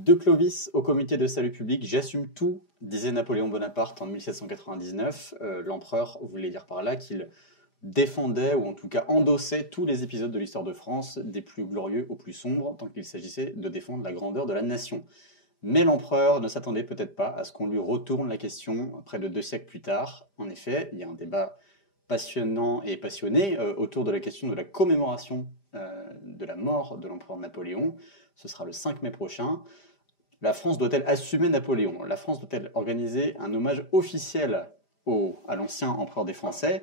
De Clovis au comité de salut public, j'assume tout, disait Napoléon Bonaparte en 1799. L'empereur voulait dire par là qu'il défendait, ou en tout cas endossait, tous les épisodes de l'histoire de France, des plus glorieux aux plus sombres, tant qu'il s'agissait de défendre la grandeur de la nation. Mais l'empereur ne s'attendait peut-être pas à ce qu'on lui retourne la question près de 2 siècles plus tard. En effet, il y a un débat passionnant et passionné autour de la question de la commémoration de la mort de l'empereur Napoléon. Ce sera le 5 mai prochain. La France doit-elle assumer Napoléon? La France doit-elle organiser un hommage officiel à l'ancien empereur des Français?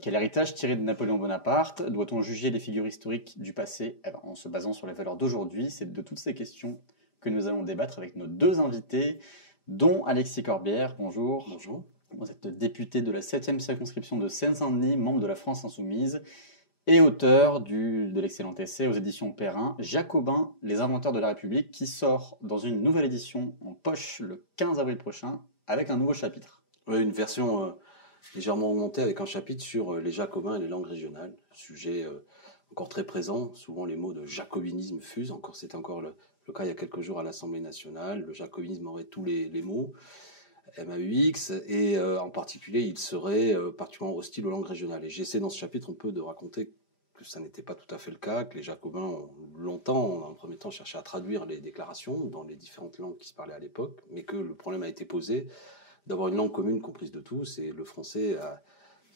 Quel héritage tiré de Napoléon Bonaparte? Doit-on juger les figures historiques du passé en se basant sur les valeurs d'aujourd'hui? C'est de toutes ces questions que nous allons débattre avec nos deux invités, dont Alexis Corbière. Bonjour. Bonjour. Vous êtes député de la 7e circonscription de Seine-Saint-Denis, membre de la France Insoumise, et auteur de l'excellent essai aux éditions Perrin, Jacobins, les inventeurs de la République, qui sort dans une nouvelle édition en poche le 15 avril prochain, avec un nouveau chapitre. Oui, une version légèrement augmentée avec un chapitre sur les Jacobins et les langues régionales, sujet encore très présent. Souvent les mots de jacobinisme fusent, c'était encore le cas il y a quelques jours à l'Assemblée nationale. Le jacobinisme aurait tous les mots, MAUX, et en particulier il serait particulièrement hostile aux langues régionales. Et j'essaie dans ce chapitre un peu de raconter que ça n'était pas tout à fait le cas, que les Jacobins ont longtemps, dans un premier temps, cherché à traduire les déclarations dans les différentes langues qui se parlaient à l'époque, mais que le problème a été posé d'avoir une langue commune comprise de tous, et le français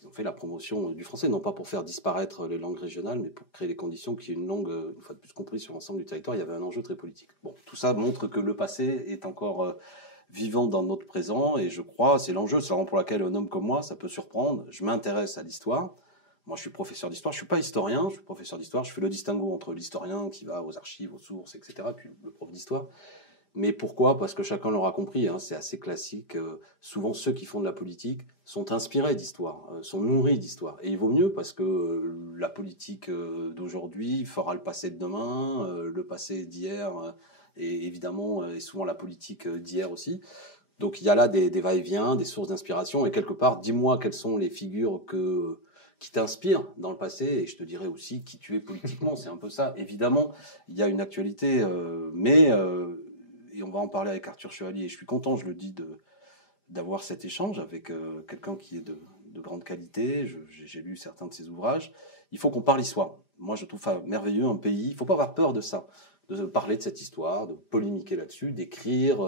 ils ont fait la promotion du français, non pas pour faire disparaître les langues régionales, mais pour créer les conditions qu'il y ait une langue, une fois de plus, comprise sur l'ensemble du territoire. Il y avait un enjeu très politique. Bon, tout ça montre que le passé est encore vivant dans notre présent, et je crois, c'est l'enjeu, c'est la raison pour laquelle un homme comme moi, ça peut surprendre. Je m'intéresse à l'histoire. Moi, je suis professeur d'histoire. Je suis pas historien, je suis professeur d'histoire. Je fais le distinguo entre l'historien qui va aux archives, aux sources, etc., puis le prof d'histoire. Mais pourquoi? Parce que chacun l'aura compris, c'est assez classique. Souvent, ceux qui font de la politique sont inspirés d'histoire, sont nourris d'histoire. Et il vaut mieux parce que la politique d'aujourd'hui fera le passé de demain, le passé d'hier, et évidemment, et souvent la politique d'hier aussi. Donc il y a là des va-et-vient, des sources d'inspiration. Et quelque part, dis-moi quelles sont les figures qui t'inspirent dans le passé, et je te dirai aussi qui tu es politiquement. C'est un peu ça. Évidemment, il y a une actualité, et on va en parler avec Arthur Chevalier. Et je suis content, je le dis, d'avoir cet échange avec quelqu'un qui est de grande qualité. J'ai lu certains de ses ouvrages. Il faut qu'on parle histoire. Moi, je trouve ça merveilleux, un pays. Il ne faut pas avoir peur de ça, de parler de cette histoire, de polémiquer là-dessus, d'écrire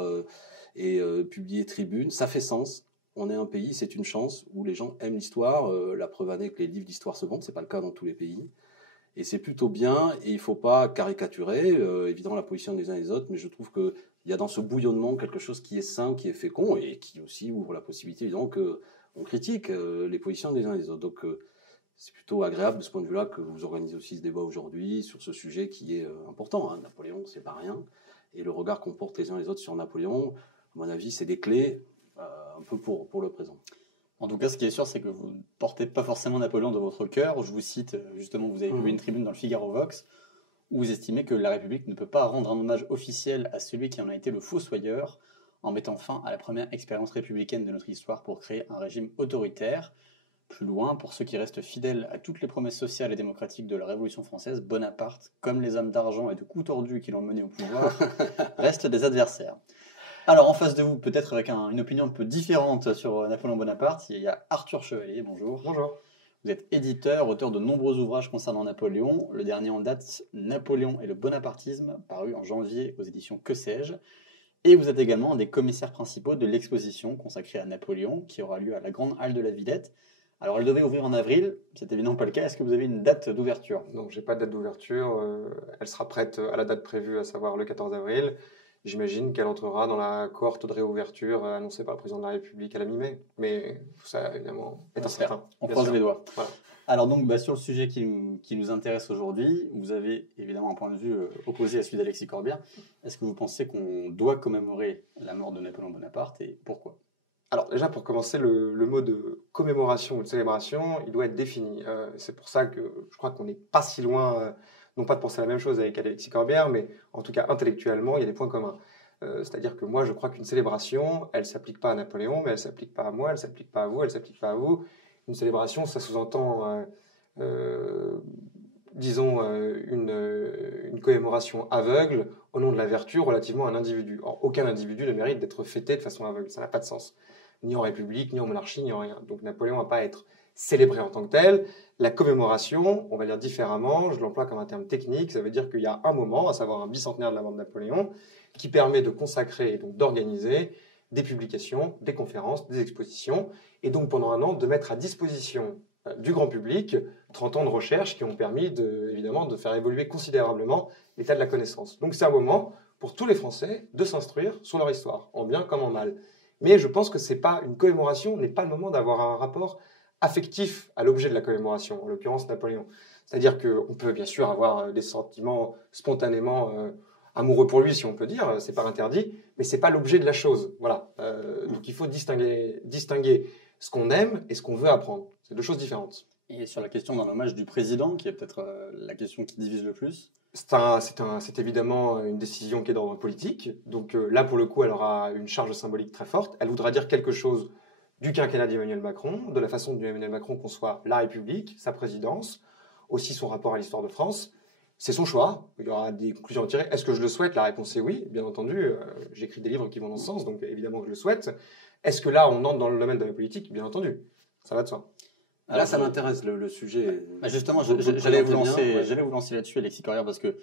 et publier tribune. Ça fait sens. On est un pays, c'est une chance où les gens aiment l'histoire. La preuve en est que les livres d'histoire se vendent. C'est pas le cas dans tous les pays. Et c'est plutôt bien, et il ne faut pas caricaturer, évidemment, la position des uns et des autres, mais je trouve qu'il y a dans ce bouillonnement quelque chose qui est sain, qui est fécond, et qui aussi ouvre la possibilité, évidemment, qu'on critique les positions des uns et des autres. Donc, c'est plutôt agréable de ce point de vue-là que vous organisez aussi ce débat aujourd'hui sur ce sujet qui est important. Napoléon, c'est pas rien. Et le regard qu'on porte les uns et les autres sur Napoléon, à mon avis, c'est des clés un peu pour le présent. En tout cas, ce qui est sûr, c'est que vous ne portez pas forcément Napoléon dans votre cœur. Je vous cite, justement, vous avez publié une tribune dans le Figaro Vox, où vous estimez que la République ne peut pas rendre un hommage officiel à celui qui en a été le fossoyeur, en mettant fin à la première expérience républicaine de notre histoire pour créer un régime autoritaire. Plus loin, pour ceux qui restent fidèles à toutes les promesses sociales et démocratiques de la Révolution française, Bonaparte, comme les hommes d'argent et de coups tordus qui l'ont mené au pouvoir, restent des adversaires. Alors, en face de vous, peut-être avec une opinion un peu différente sur Napoléon Bonaparte, il y a Arthur Chevalier. Bonjour. Bonjour. Vous êtes éditeur, auteur de nombreux ouvrages concernant Napoléon. Le dernier en date, Napoléon et le bonapartisme, paru en janvier aux éditions Que sais-je. Et vous êtes également un des commissaires principaux de l'exposition consacrée à Napoléon, qui aura lieu à la Grande Halle de la Villette. Alors, elle devait ouvrir en avril, c'est évidemment pas le cas. Est-ce que vous avez une date d'ouverture? Non, j'ai pas de date d'ouverture. Elle sera prête à la date prévue, à savoir le 14 avril. J'imagine qu'elle entrera dans la cohorte de réouverture annoncée par le président de la République à la mi-mai. Mais tout ça, évidemment, est incertain. On croise les doigts. Voilà. Alors donc, sur le sujet qui nous intéresse aujourd'hui, vous avez évidemment un point de vue opposé à celui d'Alexis Corbière. Est-ce que vous pensez qu'on doit commémorer la mort de Napoléon Bonaparte, et pourquoi? Alors déjà, pour commencer, le mot de commémoration ou de célébration, il doit être défini. C'est pour ça que je crois qu'on n'est pas si loin, non pas de penser la même chose avec Alexis Corbière, mais en tout cas intellectuellement, il y a des points communs. C'est-à-dire que moi, je crois qu'une célébration, elle ne s'applique pas à Napoléon, mais elle ne s'applique pas à moi, elle ne s'applique pas à vous, elle ne s'applique pas à vous. Une célébration, ça sous-entend disons, une commémoration aveugle au nom de la vertu relativement à un individu. Or, aucun individu ne mérite d'être fêté de façon aveugle. Ça n'a pas de sens. Ni en République, ni en monarchie, ni en rien. Donc Napoléon n'a pas à être célébré en tant que tel. La commémoration, on va dire différemment, je l'emploie comme un terme technique, ça veut dire qu'il y a un moment, à savoir un bicentenaire de la mort de Napoléon, qui permet de consacrer et donc d'organiser des publications, des conférences, des expositions, et donc pendant un an de mettre à disposition du grand public 30 ans de recherche qui ont permis évidemment de faire évoluer considérablement l'état de la connaissance. Donc c'est un moment pour tous les Français de s'instruire sur leur histoire, en bien comme en mal. Mais je pense que c'est pas une commémoration, n'est pas le moment d'avoir un rapport affectif à l'objet de la commémoration, en l'occurrence Napoléon. C'est-à-dire qu'on peut bien sûr avoir des sentiments spontanément amoureux pour lui, si on peut dire, c'est pas interdit, mais c'est pas l'objet de la chose. Voilà. Donc il faut distinguer ce qu'on aime et ce qu'on veut apprendre. C'est deux choses différentes. Et sur la question d'un hommage du président, qui est peut-être la question qui divise le plus. C'est évidemment une décision qui est d'ordre politique. Donc là, pour le coup, elle aura une charge symbolique très forte. Elle voudra dire quelque chose du quinquennat d'Emmanuel Macron, de la façon dont Emmanuel Macron conçoit la République, sa présidence, aussi son rapport à l'histoire de France. C'est son choix. Il y aura des conclusions à tirer. Est-ce que je le souhaite? La réponse est oui, bien entendu. J'écris des livres qui vont dans ce sens, donc évidemment que je le souhaite. Est-ce que là, on entre dans le domaine de la politique? Bien entendu. Ça va de soi. Là, ça m'intéresse, le sujet. Justement, j'allais vous lancer là-dessus, Alexis Corrière, parce que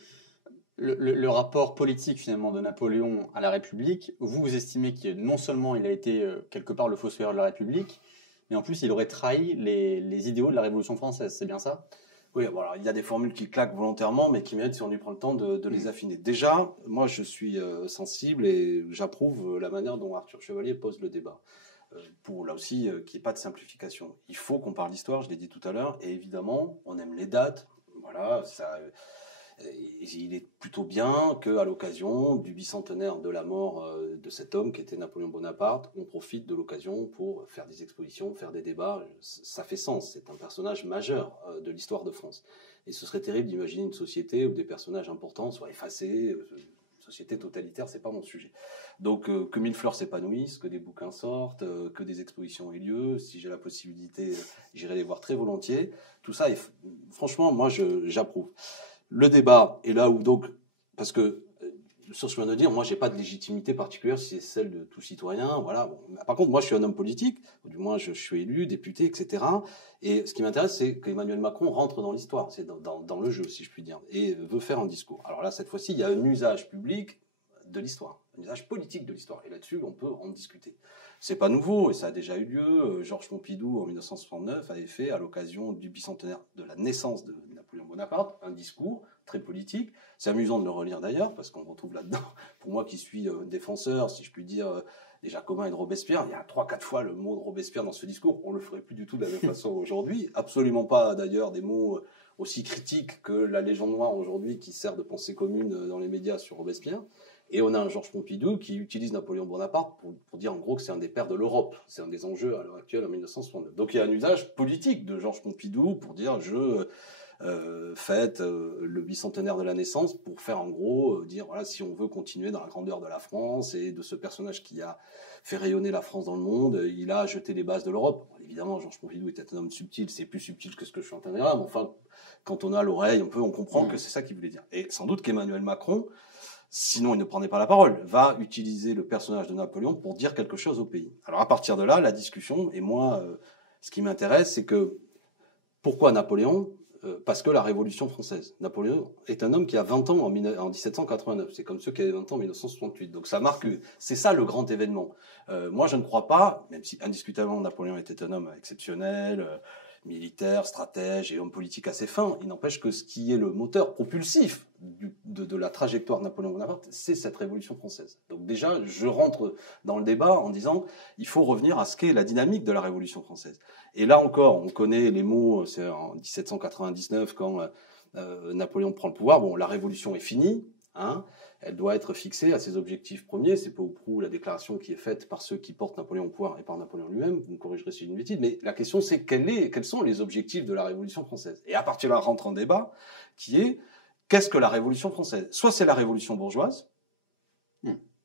le rapport politique finalement de Napoléon à la République, vous estimez que non seulement il a été quelque part le fossoyeur de la République, mais en plus il aurait trahi les idéaux de la Révolution française, c'est bien ça? Oui, bon, alors, il y a des formules qui claquent volontairement, mais qui méritent si on lui prend le temps de les affiner. Déjà, moi je suis sensible et j'approuve la manière dont Arthur Chevalier pose le débat. Pour là aussi qu'il n'y ait pas de simplification. Il faut qu'on parle d'histoire, je l'ai dit tout à l'heure, et évidemment, on aime les dates. Voilà, il est plutôt bien qu'à l'occasion du bicentenaire de la mort de cet homme qui était Napoléon Bonaparte, on profite de l'occasion pour faire des expositions, faire des débats. Ça fait sens, c'est un personnage majeur de l'histoire de France. Et ce serait terrible d'imaginer une société où des personnages importants soient effacés. Société totalitaire, c'est pas mon sujet. Donc que mille fleurs s'épanouissent, que des bouquins sortent, que des expositions aient lieu. Si j'ai la possibilité, j'irai les voir très volontiers. Tout ça, franchement, moi, j'approuve. Le débat est là où donc, parce que sur ce que je viens de dire, moi, j'ai pas de légitimité particulière si c'est celle de tout citoyen. Voilà. Bon. Par contre, moi, je suis un homme politique, ou du moins, je suis élu, député, etc. Et ce qui m'intéresse, c'est qu'Emmanuel Macron rentre dans l'histoire, c'est dans le jeu, si je puis dire, et veut faire un discours. Alors là, cette fois-ci, il y a un usage public de l'histoire, un usage politique de l'histoire, et là-dessus, on peut en discuter. C'est pas nouveau, et ça a déjà eu lieu. Georges Pompidou, en 1969, avait fait, à l'occasion du bicentenaire de la naissance de Napoléon Bonaparte, un discours très politique. C'est amusant de le relire d'ailleurs, parce qu'on retrouve là-dedans, pour moi qui suis défenseur, si je puis dire, des Jacobins et de Robespierre, il y a 3-4 fois le mot de Robespierre dans ce discours. On le ferait plus du tout de la même façon aujourd'hui. Absolument pas d'ailleurs des mots aussi critiques que la légende noire aujourd'hui qui sert de pensée commune dans les médias sur Robespierre. Et on a un Georges Pompidou qui utilise Napoléon Bonaparte pour dire en gros que c'est un des pères de l'Europe. C'est un des enjeux à l'heure actuelle en 1969. Donc il y a un usage politique de Georges Pompidou pour dire fête le bicentenaire de la naissance pour faire en gros dire voilà, si on veut continuer dans la grandeur de la France et de ce personnage qui a fait rayonner la France dans le monde, il a jeté les bases de l'Europe. Bon, évidemment, Georges Pompidou était un homme subtil, c'est plus subtil que ce que je suis en train de dire, mais enfin, quand on a l'oreille, on comprend que c'est ça qu'il voulait dire. Et sans doute qu'Emmanuel Macron, sinon il ne prenait pas la parole, va utiliser le personnage de Napoléon pour dire quelque chose au pays. Alors à partir de là, la discussion, et moi, ce qui m'intéresse, c'est que pourquoi Napoléon ? Parce que la Révolution française. Napoléon est un homme qui a 20 ans en 1789. C'est comme ceux qui avaient 20 ans en 1968. Donc ça marque, c'est ça le grand événement. Moi je ne crois pas, même si indiscutablement Napoléon était un homme exceptionnel, militaire, stratège et homme politique assez fin, il n'empêche que ce qui est le moteur propulsif de la trajectoire de Napoléon Bonaparte, c'est cette Révolution française. Donc déjà, je rentre dans le débat en disant il faut revenir à ce qu'est la dynamique de la Révolution française. Et là encore, on connaît les mots, c'est en 1799 quand Napoléon prend le pouvoir. Bon, la Révolution est finie, hein. Elle doit être fixée à ses objectifs premiers. C'est peu ou prou la déclaration qui est faite par ceux qui portent Napoléon au pouvoir et par Napoléon lui-même. Vous me corrigerez si j'ai une bêtise, mais la question c'est quels sont les objectifs de la Révolution française. Et à partir de là rentre un débat qui est qu'est-ce que la Révolution française ? Soit c'est la Révolution bourgeoise,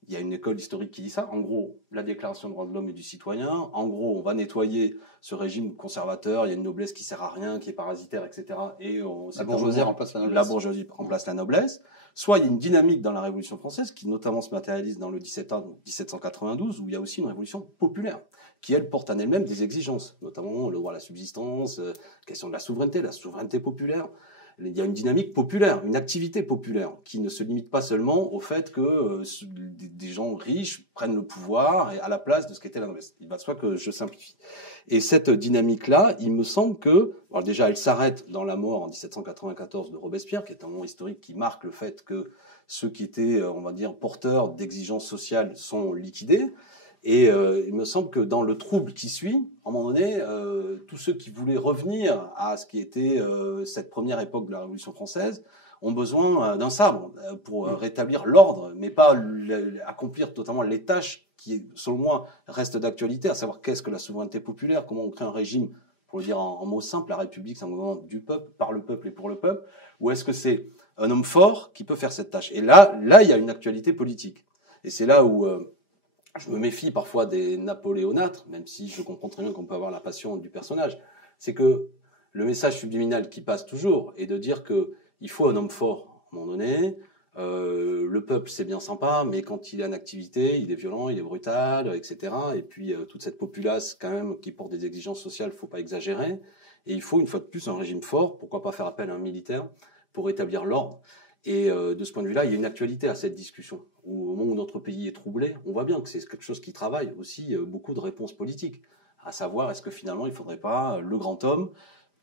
Il y a une école historique qui dit ça. En gros, la Déclaration des droits de l'homme et du citoyen. En gros, on va nettoyer ce régime conservateur. Il y a une noblesse qui sert à rien, qui est parasitaire, etc. Et la bourgeoisie remplace la noblesse. La bourgeoisie remplace la noblesse. Soit il y a une dynamique dans la Révolution française qui notamment se matérialise dans le 1792, où il y a aussi une révolution populaire qui, elle, porte en elle-même des exigences, notamment le droit à la subsistance, question de la souveraineté populaire. Il y a une dynamique populaire, une activité populaire qui ne se limite pas seulement au fait que des gens riches prennent le pouvoir et à la place de ce qu'était la noblesse. Il va de soi que je simplifie. Et cette dynamique-là, il me semble que, alors déjà, elle s'arrête dans la mort en 1794 de Robespierre, qui est un moment historique qui marque le fait que ceux qui étaient, on va dire, porteurs d'exigences sociales sont liquidés. Et il me semble que dans le trouble qui suit, à un moment donné, tous ceux qui voulaient revenir à ce qui était cette première époque de la Révolution française ont besoin d'un sabre pour rétablir l'ordre, mais pas accomplir totalement les tâches qui, selon moi, restent d'actualité, à savoir qu'est-ce que la souveraineté populaire, comment on crée un régime, pour le dire en mots simples, la République, c'est un mouvement du peuple, par le peuple et pour le peuple, ou est-ce que c'est un homme fort qui peut faire cette tâche? Et là, il y a une actualité politique. Et c'est là où je me méfie parfois des napoléonâtres, même si je comprends très bien qu'on peut avoir la passion du personnage. C'est que le message subliminal qui passe toujours est de dire que il faut un homme fort à un moment donné. Le peuple, c'est bien sympa, mais quand il est en activité, il est violent, il est brutal, etc. Et puis toute cette populace quand même qui porte des exigences sociales, faut pas exagérer. Et il faut une fois de plus un régime fort. Pourquoi pas faire appel à un militaire pour établir l'ordre? Et de ce point de vue-là, il y a une actualité à cette discussion. Où, au moment où notre pays est troublé, on voit bien que c'est quelque chose qui travaille aussi beaucoup de réponses politiques. À savoir, est-ce que finalement, il ne faudrait pas le grand homme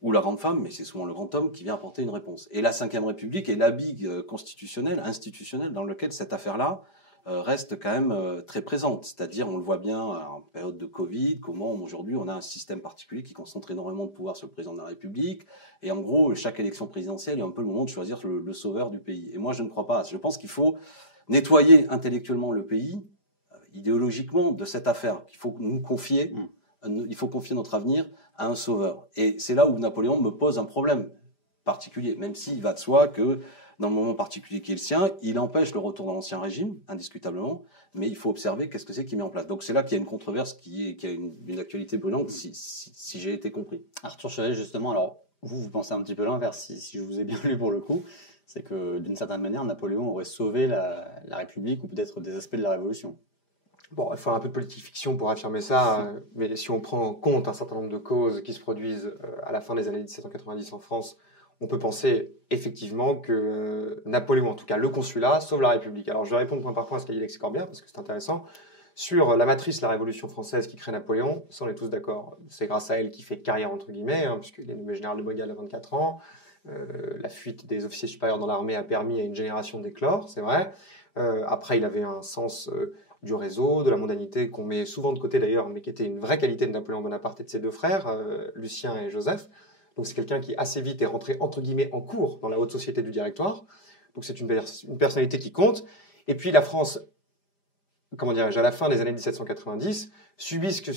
ou la grande femme, mais c'est souvent le grand homme qui vient apporter une réponse. Et la Ve République est l'habit constitutionnel, institutionnel, dans lequel cette affaire-là reste quand même très présente. C'est-à-dire, on le voit bien en période de Covid, comment aujourd'hui on a un système particulier qui concentre énormément de pouvoir sur le président de la République. Et en gros, chaque élection présidentielle est un peu le moment de choisir le sauveur du pays. Et moi, je ne crois pas. Je pense qu'il faut nettoyer intellectuellement le pays, idéologiquement, de cette affaire. Il faut nous confier, il faut confier notre avenir à un sauveur. Et c'est là où Napoléon me pose un problème particulier, même s'il va de soi que dans le moment particulier qui est le sien, il empêche le retour dans l'ancien régime, indiscutablement, mais il faut observer qu'est-ce que c'est qui met en place. Donc c'est là qu'il y a une controverse qui a une actualité brûlante, si j'ai été compris. Arthur Chevet, justement, alors vous pensez un petit peu l'inverse, si je vous ai bien lu pour le coup, c'est que d'une certaine manière, Napoléon aurait sauvé la République ou peut-être des aspects de la Révolution. Bon, il faut un peu de politique fiction pour affirmer ça, mais si on prend en compte un certain nombre de causes qui se produisent à la fin des années 1790 en France, on peut penser effectivement que Napoléon, en tout cas le consulat, sauve la République. Alors je vais répondre point par point à ce qu'a dit Alexis Corbière, parce que c'est intéressant. Sur la matrice, la Révolution française qui crée Napoléon, ça on est tous d'accord. C'est grâce à elle qu'il fait carrière, entre guillemets, puisqu'il est nommé général de brigade à 24 ans. La fuite des officiers supérieurs dans l'armée a permis à une génération d'éclore, c'est vrai. Après, il avait un sens du réseau, de la mondanité, qu'on met souvent de côté d'ailleurs, mais qui était une vraie qualité de Napoléon Bonaparte et de ses deux frères, Lucien et Joseph. Donc c'est quelqu'un qui assez vite est rentré entre guillemets en cours dans la haute société du Directoire. Donc c'est une personnalité qui compte. Et puis la France, comment dirais-je, à la fin des années 1790, subissent ce que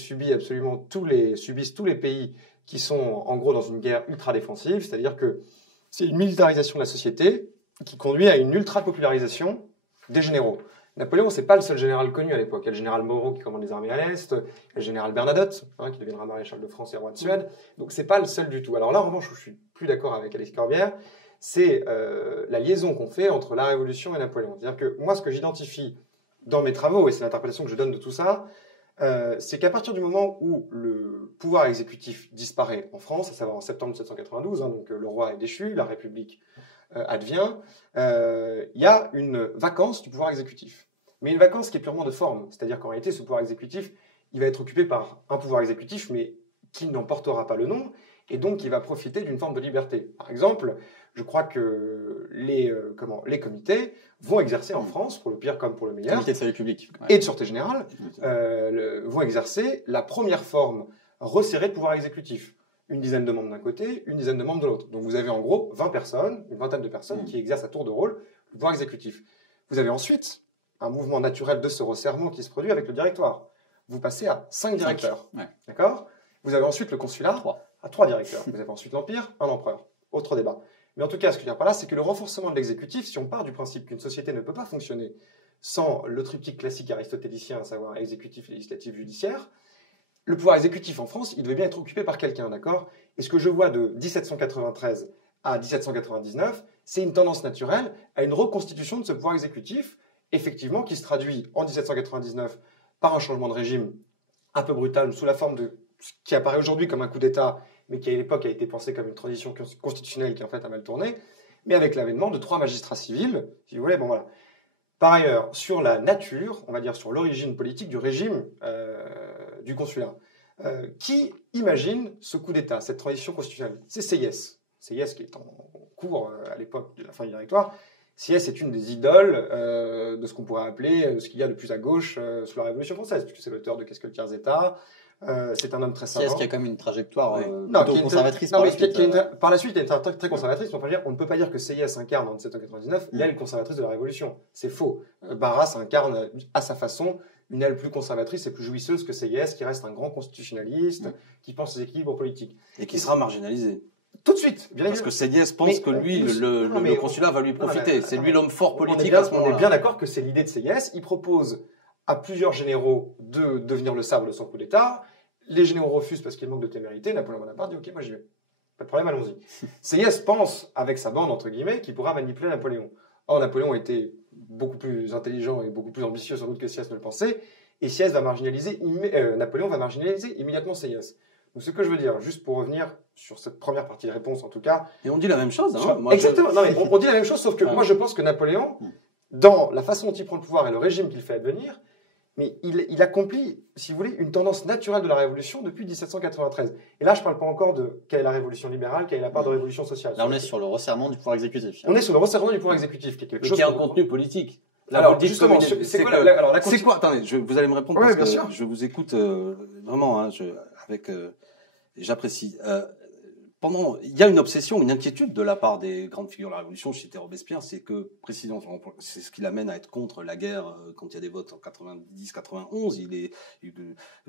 subissent tous les pays qui sont en gros dans une guerre ultra défensive, c'est-à-dire que c'est une militarisation de la société qui conduit à une ultra popularisation des généraux. Napoléon, c'est pas le seul général connu à l'époque. Il y a le général Moreau qui commande les armées à l'Est, il y a le général Bernadotte, qui deviendra maréchal de France et roi de Suède. Donc c'est pas le seul du tout. Alors là, en revanche, où je suis plus d'accord avec Alexis Corbière, c'est la liaison qu'on fait entre la Révolution et Napoléon. C'est-à-dire que moi, ce que j'identifie dans mes travaux, et c'est l'interprétation que je donne de tout ça, c'est qu'à partir du moment où le pouvoir exécutif disparaît en France, à savoir en septembre 1792, donc le roi est déchu, la République advient, il y a une vacance du pouvoir exécutif. Mais une vacance qui est purement de forme, c'est-à-dire qu'en réalité, ce pouvoir exécutif, il va être occupé par un pouvoir exécutif, mais qui n'en portera pas le nom, et donc qui va profiter d'une forme de liberté. Par exemple, je crois que les comités vont exercer en France, pour le pire comme pour le meilleur, Comité de salut public, et de sûreté générale, vont exercer la première forme resserrée de pouvoir exécutif. Une dizaine de membres d'un côté, une dizaine de membres de l'autre. Donc vous avez en gros 20 personnes, une vingtaine de personnes qui exercent à tour de rôle le pouvoir exécutif. Vous avez ensuite un mouvement naturel de ce resserrement qui se produit avec le directoire. Vous passez à 5 directeurs. Ouais. D'accord ? Vous avez ensuite le consulat à 3 directeurs. Vous avez ensuite l'Empire, un empereur. Autre débat. Mais en tout cas, ce que je veux dire par là, c'est que le renforcement de l'exécutif, si on part du principe qu'une société ne peut pas fonctionner sans le triptyque classique aristotélicien, à savoir exécutif, législatif, judiciaire, le pouvoir exécutif en France, il devait bien être occupé par quelqu'un, d'accord? Et ce que je vois de 1793 à 1799, c'est une tendance naturelle à une reconstitution de ce pouvoir exécutif, effectivement, qui se traduit en 1799 par un changement de régime un peu brutal, sous la forme de ce qui apparaît aujourd'hui comme un coup d'État, mais qui à l'époque a été pensé comme une transition constitutionnelle qui en fait a mal tourné, mais avec l'avènement de 3 magistrats civils, si vous voulez, bon voilà. Par ailleurs, sur la nature, on va dire sur l'origine politique du régime du consulat, qui imagine ce coup d'État, cette transition constitutionnelle? C'est Sieyès. Sieyès qui est en cours à l'époque de la fin du Directoire. Sieyès est une des idoles de ce qu'on pourrait appeler ce qu'il y a de plus à gauche sous la Révolution française, puisque c'est l'auteur de Qu'est-ce que le tiers-État. C'est un homme très savant. Sieyès qui a quand même une trajectoire non, plutôt conservatrice par la la suite, il y a une trajectoire très conservatrice. On ne peut pas dire que Sieyès incarne en 1799 l'aile conservatrice de la Révolution. C'est faux. Barras incarne à sa façon une aile plus conservatrice et plus jouisseuse que Sieyès, qui reste un grand constitutionnaliste, qui pense aux équilibres politiques. Et qui sera marginalisé. Tout de suite, bien Parce que Sieyès pense que lui, le consulat va lui profiter. C'est lui l'homme fort politique à ce moment-là. On est bien d'accord que c'est l'idée de Sieyès. Il propose à plusieurs généraux de devenir le sabre de son coup d'État. Les généraux refusent parce qu'il manque de témérité. Napoléon Bonaparte dit « Ok, moi j'y vais. Pas de problème, allons-y. » Sieyès pense, avec sa bande, entre guillemets, qu'il pourra manipuler Napoléon. Or, Napoléon était beaucoup plus intelligent et beaucoup plus ambitieux sans doute que Sieyès ne le pensait. Et Napoléon va marginaliser immédiatement Sieyès. Donc, ce que je veux dire, juste pour revenir sur cette première partie de réponse, en tout cas. Et on dit la même chose, hein. Exactement. Non, mais on dit la même chose, sauf que moi, je pense que Napoléon, dans la façon dont il prend le pouvoir et le régime qu'il fait advenir, mais il accomplit, si vous voulez, une tendance naturelle de la Révolution depuis 1793. Et là, je ne parle pas encore de quelle est la révolution libérale, quelle est la part de révolution sociale. Là, on est sur le resserrement du pouvoir exécutif. On est sur le resserrement du pouvoir exécutif, qui est quelque chose. Qui a un contenu politique. Là, alors, justement, c'est quoi Attendez, vous allez me répondre ouais, parce que sûr. Je vous écoute vraiment, hein, j'apprécie. Il y a une obsession, une inquiétude de la part des grandes figures de la Révolution, chez Robespierre, c'est que précisément, c'est ce qui l'amène à être contre la guerre quand il y a des votes en 90-91.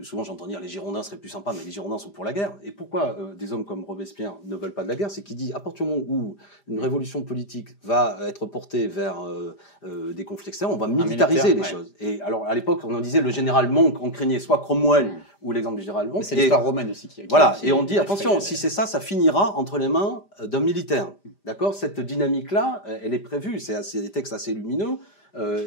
Souvent j'entends dire les Girondins seraient plus sympas, mais les Girondins sont pour la guerre. Et pourquoi des hommes comme Robespierre ne veulent pas de la guerre? C'est qu'il dit à partir du moment où une révolution politique va être portée vers des conflits extérieurs, on va militariser les choses. Et alors à l'époque, on en disait le général Monk, on craignait soit Cromwell ou l'exemple du général Monk. C'est l'histoire romaine aussi et on dit attention, si c'est ça finira entre les mains d'un militaire. D'accord? Cette dynamique-là, elle est prévue. C'est des textes assez lumineux.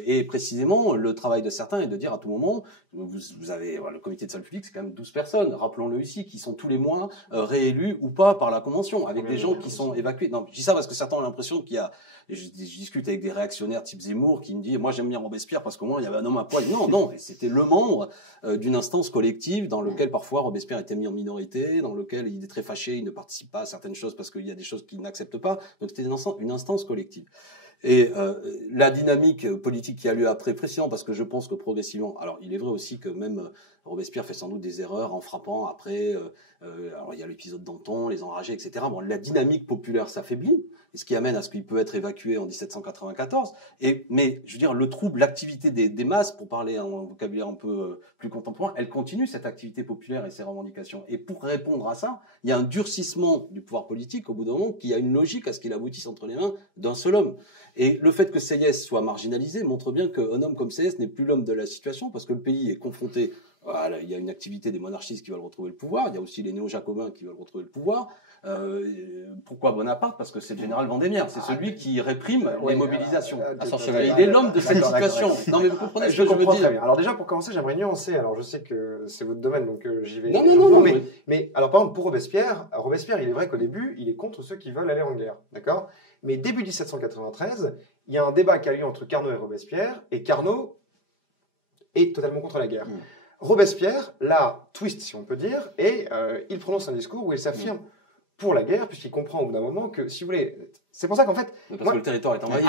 Et précisément, le travail de certains est de dire à tout moment, vous avez le comité de salut public, c'est quand même 12 personnes, rappelons-le ici, qui sont tous les mois réélus ou pas par la Convention, avec des gens qui sont évacués. Non, je dis ça parce que certains ont l'impression qu'il y a... Je discute avec des réactionnaires type Zemmour qui me disent « Moi, j'aime bien Robespierre parce qu'au moins, il y avait un homme à poil. » Non, c'était le membre d'une instance collective dans lequel parfois Robespierre était mis en minorité, dans lequel il est très fâché, il ne participe pas à certaines choses parce qu'il y a des choses qu'il n'accepte pas. Donc, c'était une instance collective. Et la dynamique politique qui a lieu après, précisément parce que je pense que progressivement, alors il est vrai aussi que même Robespierre fait sans doute des erreurs en frappant après, alors il y a l'épisode Danton, les enragés, etc. Bon, la dynamique populaire s'affaiblit, et ce qui amène à ce qu'il peut être évacué en 1794. Mais je veux dire, le trouble, l'activité des masses, pour parler en vocabulaire un peu plus contemporain, elle continue cette activité populaire et ses revendications. Et pour répondre à ça, il y a un durcissement du pouvoir politique au bout d'un moment qui a une logique à ce qu'il aboutisse entre les mains d'un seul homme. Et le fait que Sieyès soit marginalisé montre bien qu'un homme comme Sieyès n'est plus l'homme de la situation parce que le pays est confronté. Voilà, il y a une activité des monarchistes qui veulent retrouver le pouvoir. Il y a aussi les néo-jacobins qui veulent retrouver le pouvoir. Pourquoi Bonaparte? Parce que c'est le général Vendémiaire. C'est celui qui réprime les mobilisations. Il est l'homme de cette situation. Non, mais vous comprenez ce que je veux dire. Alors déjà, pour commencer, j'aimerais nuancer. Alors je sais que c'est votre domaine, donc j'y vais. Non. Mais alors par exemple, pour Robespierre, il est vrai qu'au début, il est contre ceux qui veulent aller en guerre. D'accord? Mais début 1793, il y a un débat qui a lieu entre Carnot et Robespierre, et Carnot est totalement contre la guerre. Robespierre la twist, si on peut dire, et il prononce un discours où il s'affirme pour la guerre, puisqu'il comprend au bout d'un moment que, si vous voulez, c'est pour ça qu'en fait... Parce que le territoire est envahi.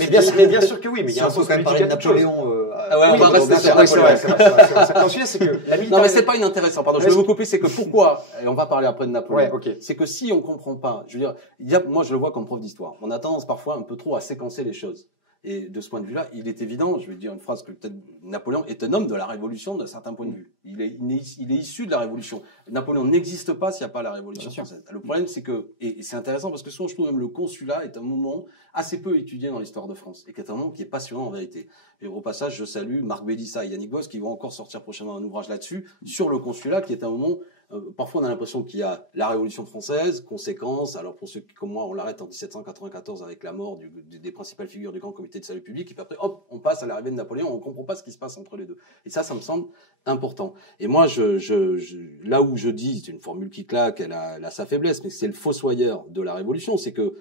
Mais bien sûr que oui, mais il y a un sens politique à toute chose. On va rester sur Napoléon. Ensuite, c'est que la militaire... Non, mais c'est pas inintéressant, pardon, je vais vous couper, c'est que pourquoi, et on va parler après de Napoléon, okay. C'est que si on comprend pas, je veux dire, moi je le vois comme prof d'histoire, on a tendance parfois un peu trop à séquencer les choses. Et de ce point de vue-là, il est évident, je vais dire une phrase que peut-être Napoléon est un homme de la Révolution d'un certain point de vue. Il est issu de la Révolution. Napoléon n'existe pas s'il n'y a pas la Révolution française. Le problème, c'est que, et c'est intéressant parce que souvent je trouve même le consulat est un moment assez peu étudié dans l'histoire de France et qui est un moment qui est passionnant en vérité. Et au passage, je salue Marc Bélissa et Yannick Boss qui vont encore sortir prochainement un ouvrage là-dessus, sur le consulat, qui est un moment, parfois on a l'impression qu'il y a la Révolution française, conséquences, alors pour ceux qui, comme moi, on l'arrête en 1794 avec la mort des principales figures du Grand Comité de Salut Public, et puis après, hop, on passe à l'arrivée de Napoléon, on comprend pas ce qui se passe entre les deux. Et ça me semble important. Et moi, là où je dis, c'est une formule qui claque, elle a sa faiblesse, mais c'est le fossoyeur de la Révolution, c'est que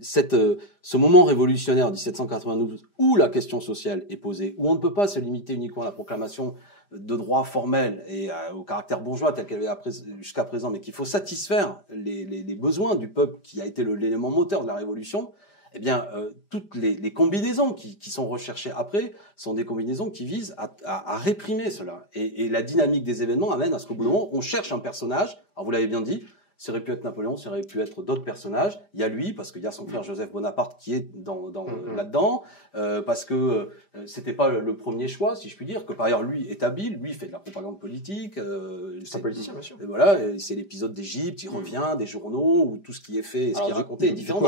ce moment révolutionnaire 1792 où la question sociale est posée, où on ne peut pas se limiter uniquement à la proclamation de droits formels et au caractère bourgeois tel qu'elle avait jusqu'à présent, mais qu'il faut satisfaire les besoins du peuple qui a été l'élément moteur de la Révolution, eh bien, toutes les combinaisons qui sont recherchées après sont des combinaisons qui visent à réprimer cela. Et la dynamique des événements amène à ce qu'au bout d'un moment, on cherche un personnage, alors vous l'avez bien dit, ça aurait pu être Napoléon, ça aurait pu être d'autres personnages. Il y a lui, parce qu'il y a son frère Joseph Bonaparte qui est là-dedans, parce que c'était pas le premier choix, si je puis dire, que par ailleurs lui est habile, lui fait de la propagande politique. C'est un politicien, bien sûr. Et voilà, c'est l'épisode d'Égypte, il revient, des journaux, où tout ce qui est fait, ce qui est raconté est différent.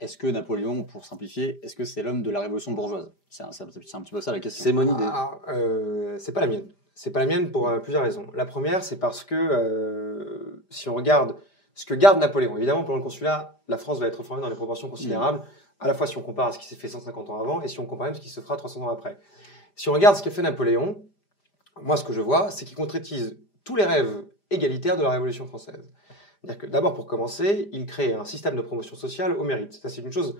Est-ce que Napoléon, pour simplifier, est-ce que c'est l'homme de la révolution bourgeoise? C'est un petit peu ça la question. C'est mon idée. C'est pas la mienne. C'est pas la mienne pour plusieurs raisons. La première, c'est parce que si on regarde ce que garde Napoléon, évidemment, pendant le consulat, la France va être formée dans des proportions considérables, à la fois si on compare à ce qui s'est fait 150 ans avant et si on compare même ce qui se fera 300 ans après. Si on regarde ce qu'a fait Napoléon, moi, ce que je vois, c'est qu'il concrétise tous les rêves égalitaires de la Révolution française. C'est-à-dire que d'abord, pour commencer, il crée un système de promotion sociale au mérite. Ça, c'est une chose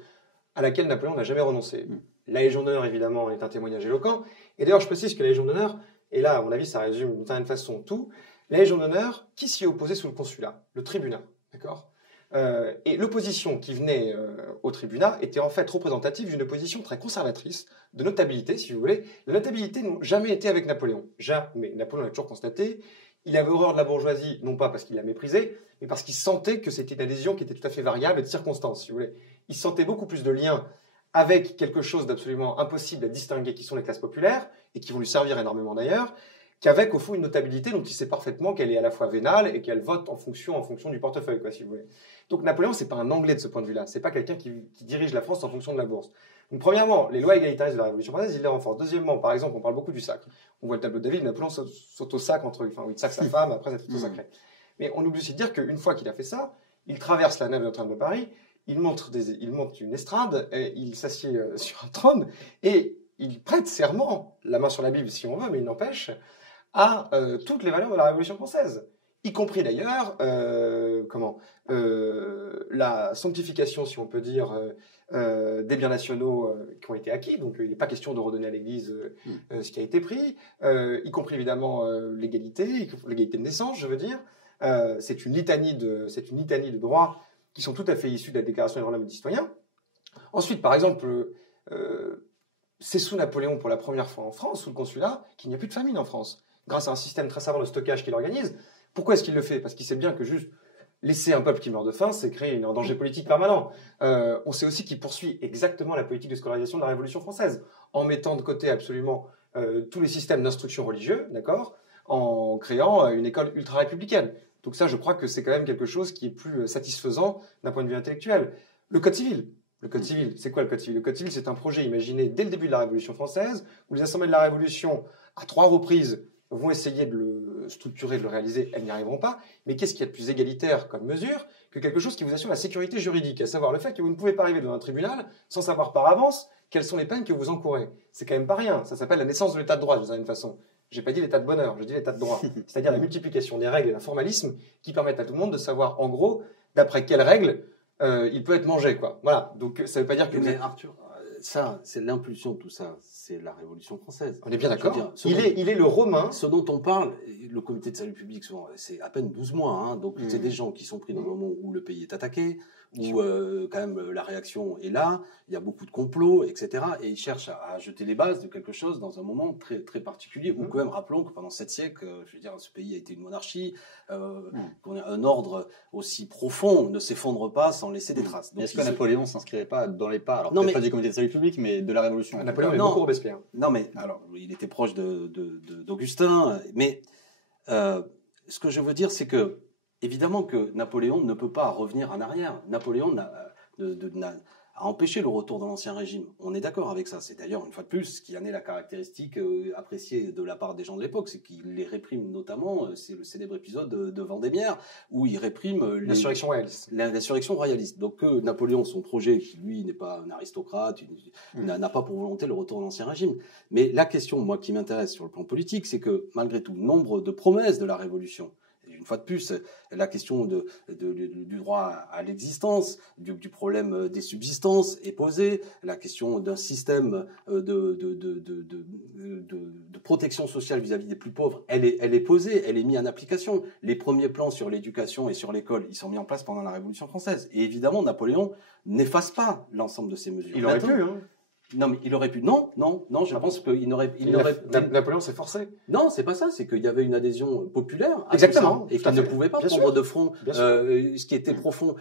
à laquelle Napoléon n'a jamais renoncé. La Légion d'honneur, évidemment, est un témoignage éloquent. Et d'ailleurs, je précise que la Légion d'honneur, et là, à mon avis, ça résume d'une certaine façon tout. La Légion d'honneur, qui s'y opposait sous le consulat? Le tribunat, d'accord? Et l'opposition qui venait au tribunat était en fait représentative d'une opposition très conservatrice, de notabilité, si vous voulez. Les notabilités n'ont jamais été avec Napoléon. Jamais. Napoléon a toujours constaté, il avait horreur de la bourgeoisie, non pas parce qu'il la méprisait, mais parce qu'il sentait que c'était une adhésion qui était tout à fait variable et de circonstance, si vous voulez. Il sentait beaucoup plus de liens avec quelque chose d'absolument impossible à distinguer, qui sont les classes populaires, et qui vont lui servir énormément d'ailleurs, qu'avec au fond une notabilité dont il sait parfaitement qu'elle est à la fois vénale et qu'elle vote en fonction du portefeuille, quoi, si vous voulez. Donc Napoléon, c'est pas un Anglais de ce point de vue-là, c'est pas quelqu'un qui dirige la France en fonction de la bourse. Donc premièrement, les lois égalitaristes de la Révolution française, il les renforce. Deuxièmement, par exemple, on parle beaucoup du sacre. On voit le tableau de David, Napoléon s'auto-sacre il sacre sa femme, après c'est auto-sacré. Mais on oublie aussi de dire qu'une fois qu'il a fait ça, il traverse la nef de Notre-Dame de Paris, il monte une estrade, et il s'assied sur un trône, et il prête serment, la main sur la Bible si on veut, mais il n'empêche, à toutes les valeurs de la Révolution française, y compris d'ailleurs la sanctification, si on peut dire, des biens nationaux qui ont été acquis. Donc il n'est pas question de redonner à l'Église ce qui a été pris, y compris évidemment l'égalité de naissance, je veux dire. C'est une litanie de droits qui sont tout à fait issus de la Déclaration des droits de l'homme et du citoyen. Ensuite, par exemple, c'est sous Napoléon, pour la première fois en France, sous le consulat, qu'il n'y a plus de famine en France, grâce à un système très savant de stockage qu'il organise. Pourquoi est-ce qu'il le fait? Parce qu'il sait bien que juste laisser un peuple qui meurt de faim, c'est créer un danger politique permanent. On sait aussi qu'il poursuit exactement la politique de scolarisation de la Révolution française, en mettant de côté absolument tous les systèmes d'instruction religieux, d'accord, en créant une école ultra-républicaine. Donc ça, je crois que c'est quand même quelque chose qui est plus satisfaisant d'un point de vue intellectuel. Le Code civil. Le Code civil, c'est quoi le Code civil? Le Code civil, c'est un projet imaginé dès le début de la Révolution française, où les assemblées de la Révolution, à 3 reprises, vont essayer de le structurer, de le réaliser, elles n'y arriveront pas. Mais qu'est-ce qu'il y a de plus égalitaire comme mesure que quelque chose qui vous assure la sécurité juridique, à savoir le fait que vous ne pouvez pas arriver devant un tribunal sans savoir par avance quelles sont les peines que vous encourez. C'est quand même pas rien. Ça s'appelle la naissance de l'état de droit, d'une certaine façon. J'ai pas dit l'état de bonheur, je dis l'état de droit. C'est-à-dire la multiplication des règles et d'un formalisme qui permettent à tout le monde de savoir, en gros, d'après quelles règles il peut être mangé, quoi. Voilà. Donc ça veut pas dire que... Mais Arthur, ça, c'est l'impulsion de tout ça. C'est la Révolution française. On est bien d'accord. Il est le Romain. Ce dont on parle, le comité de salut public, c'est à peine 12 mois. Hein, donc c'est des gens qui sont pris dans le moment où le pays est attaqué, où quand même la réaction est là, il y a beaucoup de complots, etc. Et il cherche à jeter les bases de quelque chose dans un moment très, très particulier, où quand même, rappelons que pendant 7 siècles, je veux dire, ce pays a été une monarchie, un ordre aussi profond ne s'effondre pas sans laisser des traces. Est-ce que Napoléon s'inscrivait pas dans les pas, alors non, peut-être pas du comité de salut public, mais de la Révolution? Napoléon est beaucoup Robespierre. Non, mais alors, il était proche d'Augustin, mais ce que je veux dire, c'est que évidemment que Napoléon ne peut pas revenir en arrière. Napoléon a empêché le retour de l'Ancien Régime. On est d'accord avec ça. C'est d'ailleurs, une fois de plus, ce qui en est la caractéristique appréciée de la part des gens de l'époque, c'est qu'il les réprime notamment, c'est le célèbre épisode de Vendémiaire, où il réprime l'insurrection royaliste. L'insurrection royaliste. Donc Napoléon, son projet, qui lui n'est pas un aristocrate, n'a pas pour volonté le retour de l'Ancien Régime. Mais la question, moi, qui m'intéresse sur le plan politique, c'est que malgré tout, nombre de promesses de la Révolution, une fois de plus, la question du droit à l'existence, du problème des subsistances est posée, la question d'un système de protection sociale vis-à-vis des plus pauvres, elle est posée, elle est mise en application. Les premiers plans sur l'éducation et sur l'école, ils sont mis en place pendant la Révolution française. Et évidemment, Napoléon n'efface pas l'ensemble de ces mesures. Il aurait pu, hein. Non, mais il aurait pu. Non, je pense qu'il n'aurait. Napoléon s'est forcé. Non, c'est pas ça. C'est qu'il y avait une adhésion populaire. Exactement. Et qu'il ne pouvait pas prendre de front ce qui était profond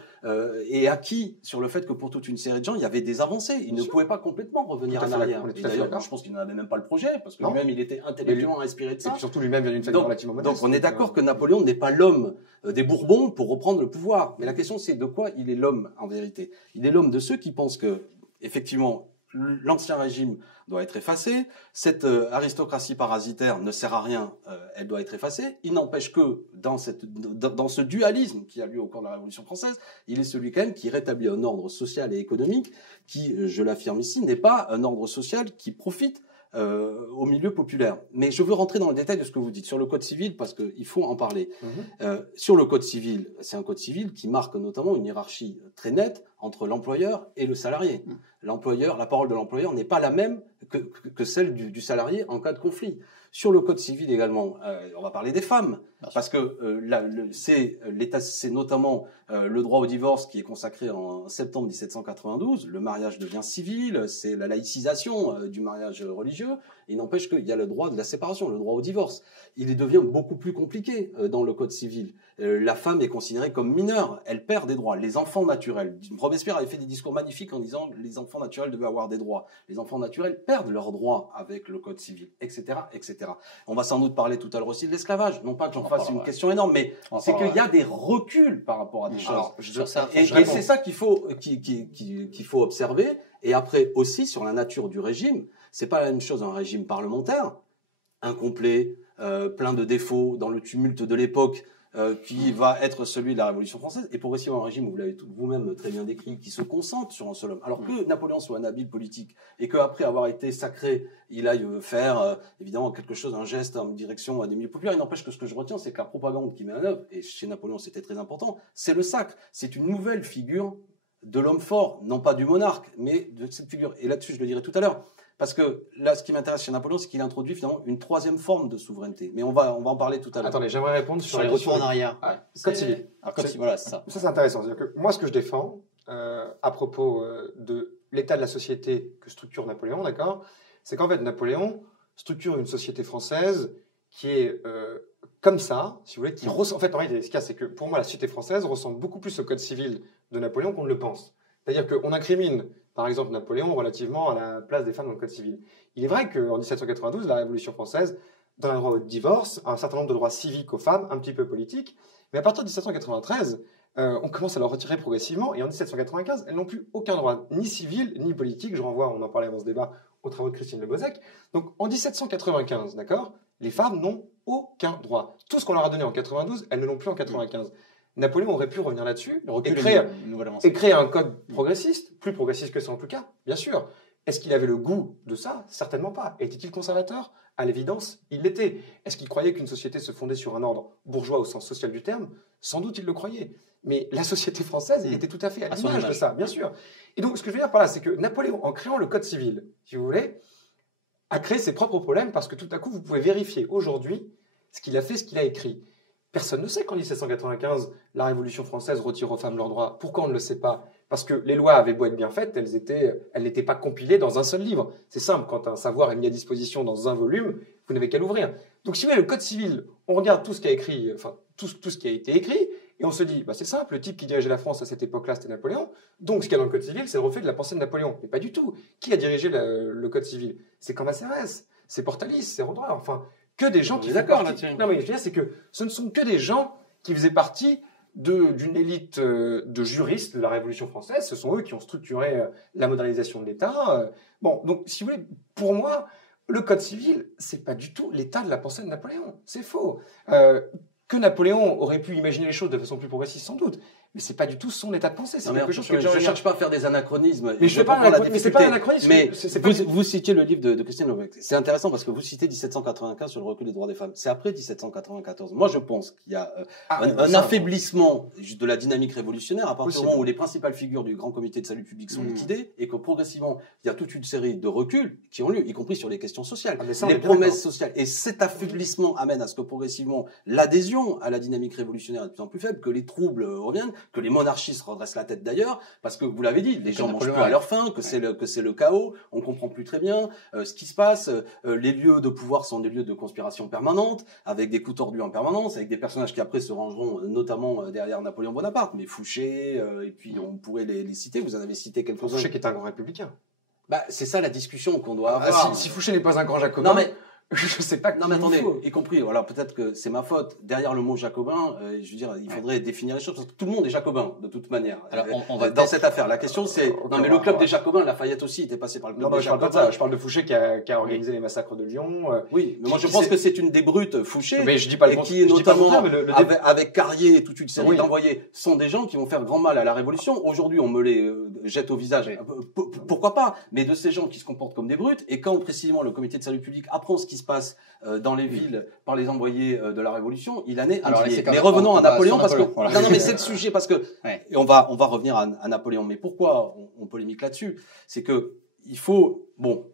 et acquis sur le fait que pour toute une série de gens, il y avait des avancées. Il ne pouvait pas complètement revenir en arrière. Et d'ailleurs, je pense qu'il n'avait même pas le projet parce que lui-même, il était intellectuellement inspiré de ça. Et puis surtout, lui-même vient d'une famille relativement modeste. Donc, on est d'accord que Napoléon n'est pas l'homme des Bourbons pour reprendre le pouvoir. Mais la question, c'est de quoi il est l'homme en vérité. Il est l'homme de ceux qui pensent que, effectivement, l'Ancien Régime doit être effacé, cette aristocratie parasitaire ne sert à rien, elle doit être effacée. Il n'empêche que dans ce dualisme qui a lieu au cours de la Révolution française, il est celui quand même qui rétablit un ordre social et économique qui, je l'affirme ici, n'est pas un ordre social qui profite au milieu populaire. Mais je veux rentrer dans le détail de ce que vous dites sur le Code civil parce qu'il faut en parler. Sur le Code civil, c'est un Code civil qui marque notamment une hiérarchie très nette entre l'employeur et le salarié. L'employeur, la parole de l'employeur n'est pas la même que celle du salarié en cas de conflit. Sur le Code civil également, on va parler des femmes, parce que c'est notamment le droit au divorce qui est consacré en septembre 1792. Le mariage devient civil, c'est la laïcisation du mariage religieux. Il n'empêche qu'il y a le droit de la séparation, le droit au divorce. Il devient beaucoup plus compliqué dans le Code civil. La femme est considérée comme mineure, elle perd des droits. Les enfants naturels, Robespierre avait fait des discours magnifiques en disant les enfants naturels devaient avoir des droits. Les enfants naturels perdent leurs droits avec le Code civil, etc., etc. On va sans doute parler tout à l'heure aussi de l'esclavage. Non pas que j'en fasse une question énorme, mais c'est qu'il y a des reculs par rapport à des choses. Et c'est ça qu'il faut observer. Et après aussi sur la nature du régime, c'est pas la même chose un régime parlementaire, incomplet, plein de défauts dans le tumulte de l'époque, qui va être celui de la Révolution française, et progressivement un régime, vous l'avez vous-même très bien décrit, qui se concentre sur un seul homme. Alors que Napoléon soit un habile politique, et qu'après avoir été sacré, il aille faire évidemment quelque chose, un geste en direction des milieux populaires, il n'empêche que ce que je retiens, c'est que la propagande qu'il met en œuvre, et chez Napoléon c'était très important, c'est le sacre, c'est une nouvelle figure de l'homme fort, non pas du monarque, mais de cette figure. Et là-dessus, je le dirai tout à l'heure. Parce que là, ce qui m'intéresse chez Napoléon, c'est qu'il introduit finalement une troisième forme de souveraineté. Mais on va en parler tout à l'heure. Attendez, j'aimerais répondre sur les retours en arrière. Code civil. Voilà, c'est ça. Ça, c'est intéressant. C'est-à-dire que moi, ce que je défends à propos de l'état de la société que structure Napoléon, d'accord, c'est qu'en fait, Napoléon structure une société française qui est comme ça, si vous voulez, qui ressemble. En fait, en réalité, ce qu'il y a, c'est que pour moi, la société française ressemble beaucoup plus au Code civil de Napoléon qu'on ne le pense. C'est-à-dire qu'on incrimine, par exemple, Napoléon relativement à la place des femmes dans le Code civil. Il est vrai qu'en 1792, la Révolution française donne un droit au divorce, un certain nombre de droits civiques aux femmes, un petit peu politiques, mais à partir de 1793, on commence à leur retirer progressivement, et en 1795, elles n'ont plus aucun droit, ni civil, ni politique. Je renvoie, on en parlait avant ce débat, aux travaux de Christine Le Bozec. Donc en 1795, d'accord, les femmes n'ont aucun droit. Tout ce qu'on leur a donné en 92, elles ne l'ont plus en 95. Napoléon aurait pu revenir là-dessus et créer un code progressiste, plus progressiste que ça en tout cas, bien sûr. Est-ce qu'il avait le goût de ça? Certainement pas. Était-il conservateur? À l'évidence, il l'était. Est-ce qu'il croyait qu'une société se fondait sur un ordre bourgeois au sens social du terme? Sans doute il le croyait. Mais la société française était tout à fait à l'image de ça, bien sûr. Et donc, ce que je veux dire par là, c'est que Napoléon, en créant le code civil, si vous voulez, a créé ses propres problèmes parce que tout à coup, vous pouvez vérifier aujourd'hui ce qu'il a fait, ce qu'il a écrit. Personne ne sait qu'en 1795, la Révolution française retire aux femmes leurs droits. Pourquoi on ne le sait pas? Parce que les lois avaient beau être bien faites, elles n'étaient pas compilées dans un seul livre. C'est simple, quand un savoir est mis à disposition dans un volume, vous n'avez qu'à l'ouvrir. Donc si vous voulez, le Code civil, on regarde tout ce qui a écrit, enfin tout ce qui a été écrit, et on se dit, bah c'est simple, le type qui dirigeait la France à cette époque-là, c'était Napoléon. Donc ce qu'il y a dans le Code civil, c'est le reflet de la pensée de Napoléon. Mais pas du tout. Qui a dirigé le Code civil? C'est Cambacérès, c'est Portalis, c'est Rodin, enfin que des gens qui font d'accord partie. là-dessus. Non mais je veux dire, c'est que ce ne sont que des gens qui faisaient partie d'une élite de juristes de la Révolution française. Ce sont eux qui ont structuré la modernisation de l'État. Bon, donc si vous voulez, pour moi, le Code civil, c'est pas du tout l'état de la pensée de Napoléon. C'est faux. Que Napoléon aurait pu imaginer les choses de façon plus progressiste, sans doute. Mais c'est pas du tout son état de pensée. C'est quelque chose que je cherche pas à faire des anachronismes. Mais je fais pas mais c'est pas un anachronisme. Mais vous citiez le livre de Christiane Louvet. C'est intéressant parce que vous citez 1795 sur le recul des droits des femmes. C'est après 1794. Moi, je pense qu'il y a un affaiblissement de la dynamique révolutionnaire à partir du moment où les principales figures du Grand Comité de salut public sont liquidées et que progressivement, il y a toute une série de reculs qui ont lieu, y compris sur les questions sociales, les promesses sociales. Et cet affaiblissement amène à ce que progressivement l'adhésion à la dynamique révolutionnaire est de plus en plus faible, que les troubles reviennent, que les monarchistes redressent la tête d'ailleurs, parce que vous l'avez dit, les gens mangent plus à leur faim, que c'est le chaos, on comprend plus très bien ce qui se passe, les lieux de pouvoir sont des lieux de conspiration permanente, avec des coups tordus en permanence, avec des personnages qui après se rangeront notamment derrière Napoléon Bonaparte, mais Fouché, et puis on pourrait les citer, vous en avez cité quelques-uns. Fouché qui est un grand républicain. Bah, c'est ça la discussion qu'on doit avoir. Si Fouché n'est pas un grand jacobin... Non mais je sais pas. Non mais attendez, y compris, alors peut-être que c'est ma faute. Derrière le mot jacobin, je veux dire, il faudrait définir les choses parce que tout le monde est jacobin de toute manière. Alors on va dans cette affaire, la question c'est non mais le club des jacobins, Lafayette aussi était passé par le club des jacobins. Je parle pas de ça. Je parle de Fouché qui a organisé les massacres de Lyon. Oui, mais moi je pense que c'est une des brutes Fouché. Mais je dis pas le qui est notamment avec Carrier et toute une série d'envoyés sont des gens qui vont faire grand mal à la Révolution. Aujourd'hui, on me les jette au visage. Pourquoi pas? Mais de ces gens qui se comportent comme des brutes et quand précisément le comité de salut public apprend ce qui se passe dans les villes par les envoyés de la Révolution, il en est inquiet. Mais revenons à Napoléon parce que voilà. Non mais c'est le sujet parce que et on va revenir à Napoléon. Mais pourquoi on polémique là-dessus? C'est que il faut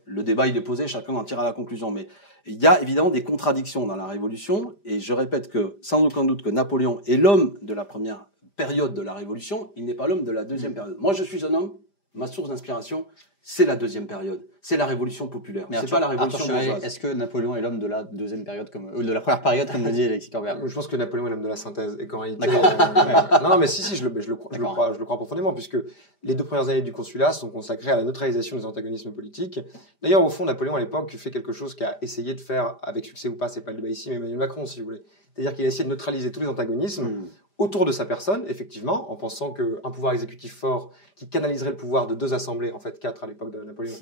le débat il est posé, chacun en tire à la conclusion. Mais il y a évidemment des contradictions dans la Révolution et je répète que sans aucun doute que Napoléon est l'homme de la première période de la Révolution, il n'est pas l'homme de la deuxième période. Moi je suis un homme, ma source d'inspiration c'est la deuxième période, c'est la révolution populaire. Mais c'est pas la révolution bourgeoise. Est-ce que Napoléon est l'homme de la deuxième période ou de la première période comme le dit Alexis Corbière? Je pense que Napoléon est l'homme de la synthèse et qu'en réalité. D'accord. Non mais si je le crois profondément puisque les 2 premières années du consulat sont consacrées à la neutralisation des antagonismes politiques. D'ailleurs au fond Napoléon à l'époque fait quelque chose qu'a essayé de faire avec succès ou pas, c'est pas le débat ici, mais Emmanuel Macron si vous voulez. C'est-à-dire qu'il a essayé de neutraliser tous les antagonismes. Autour de sa personne, effectivement, en pensant qu'un pouvoir exécutif fort qui canaliserait le pouvoir de 2 assemblées, en fait 4 à l'époque de Napoléon,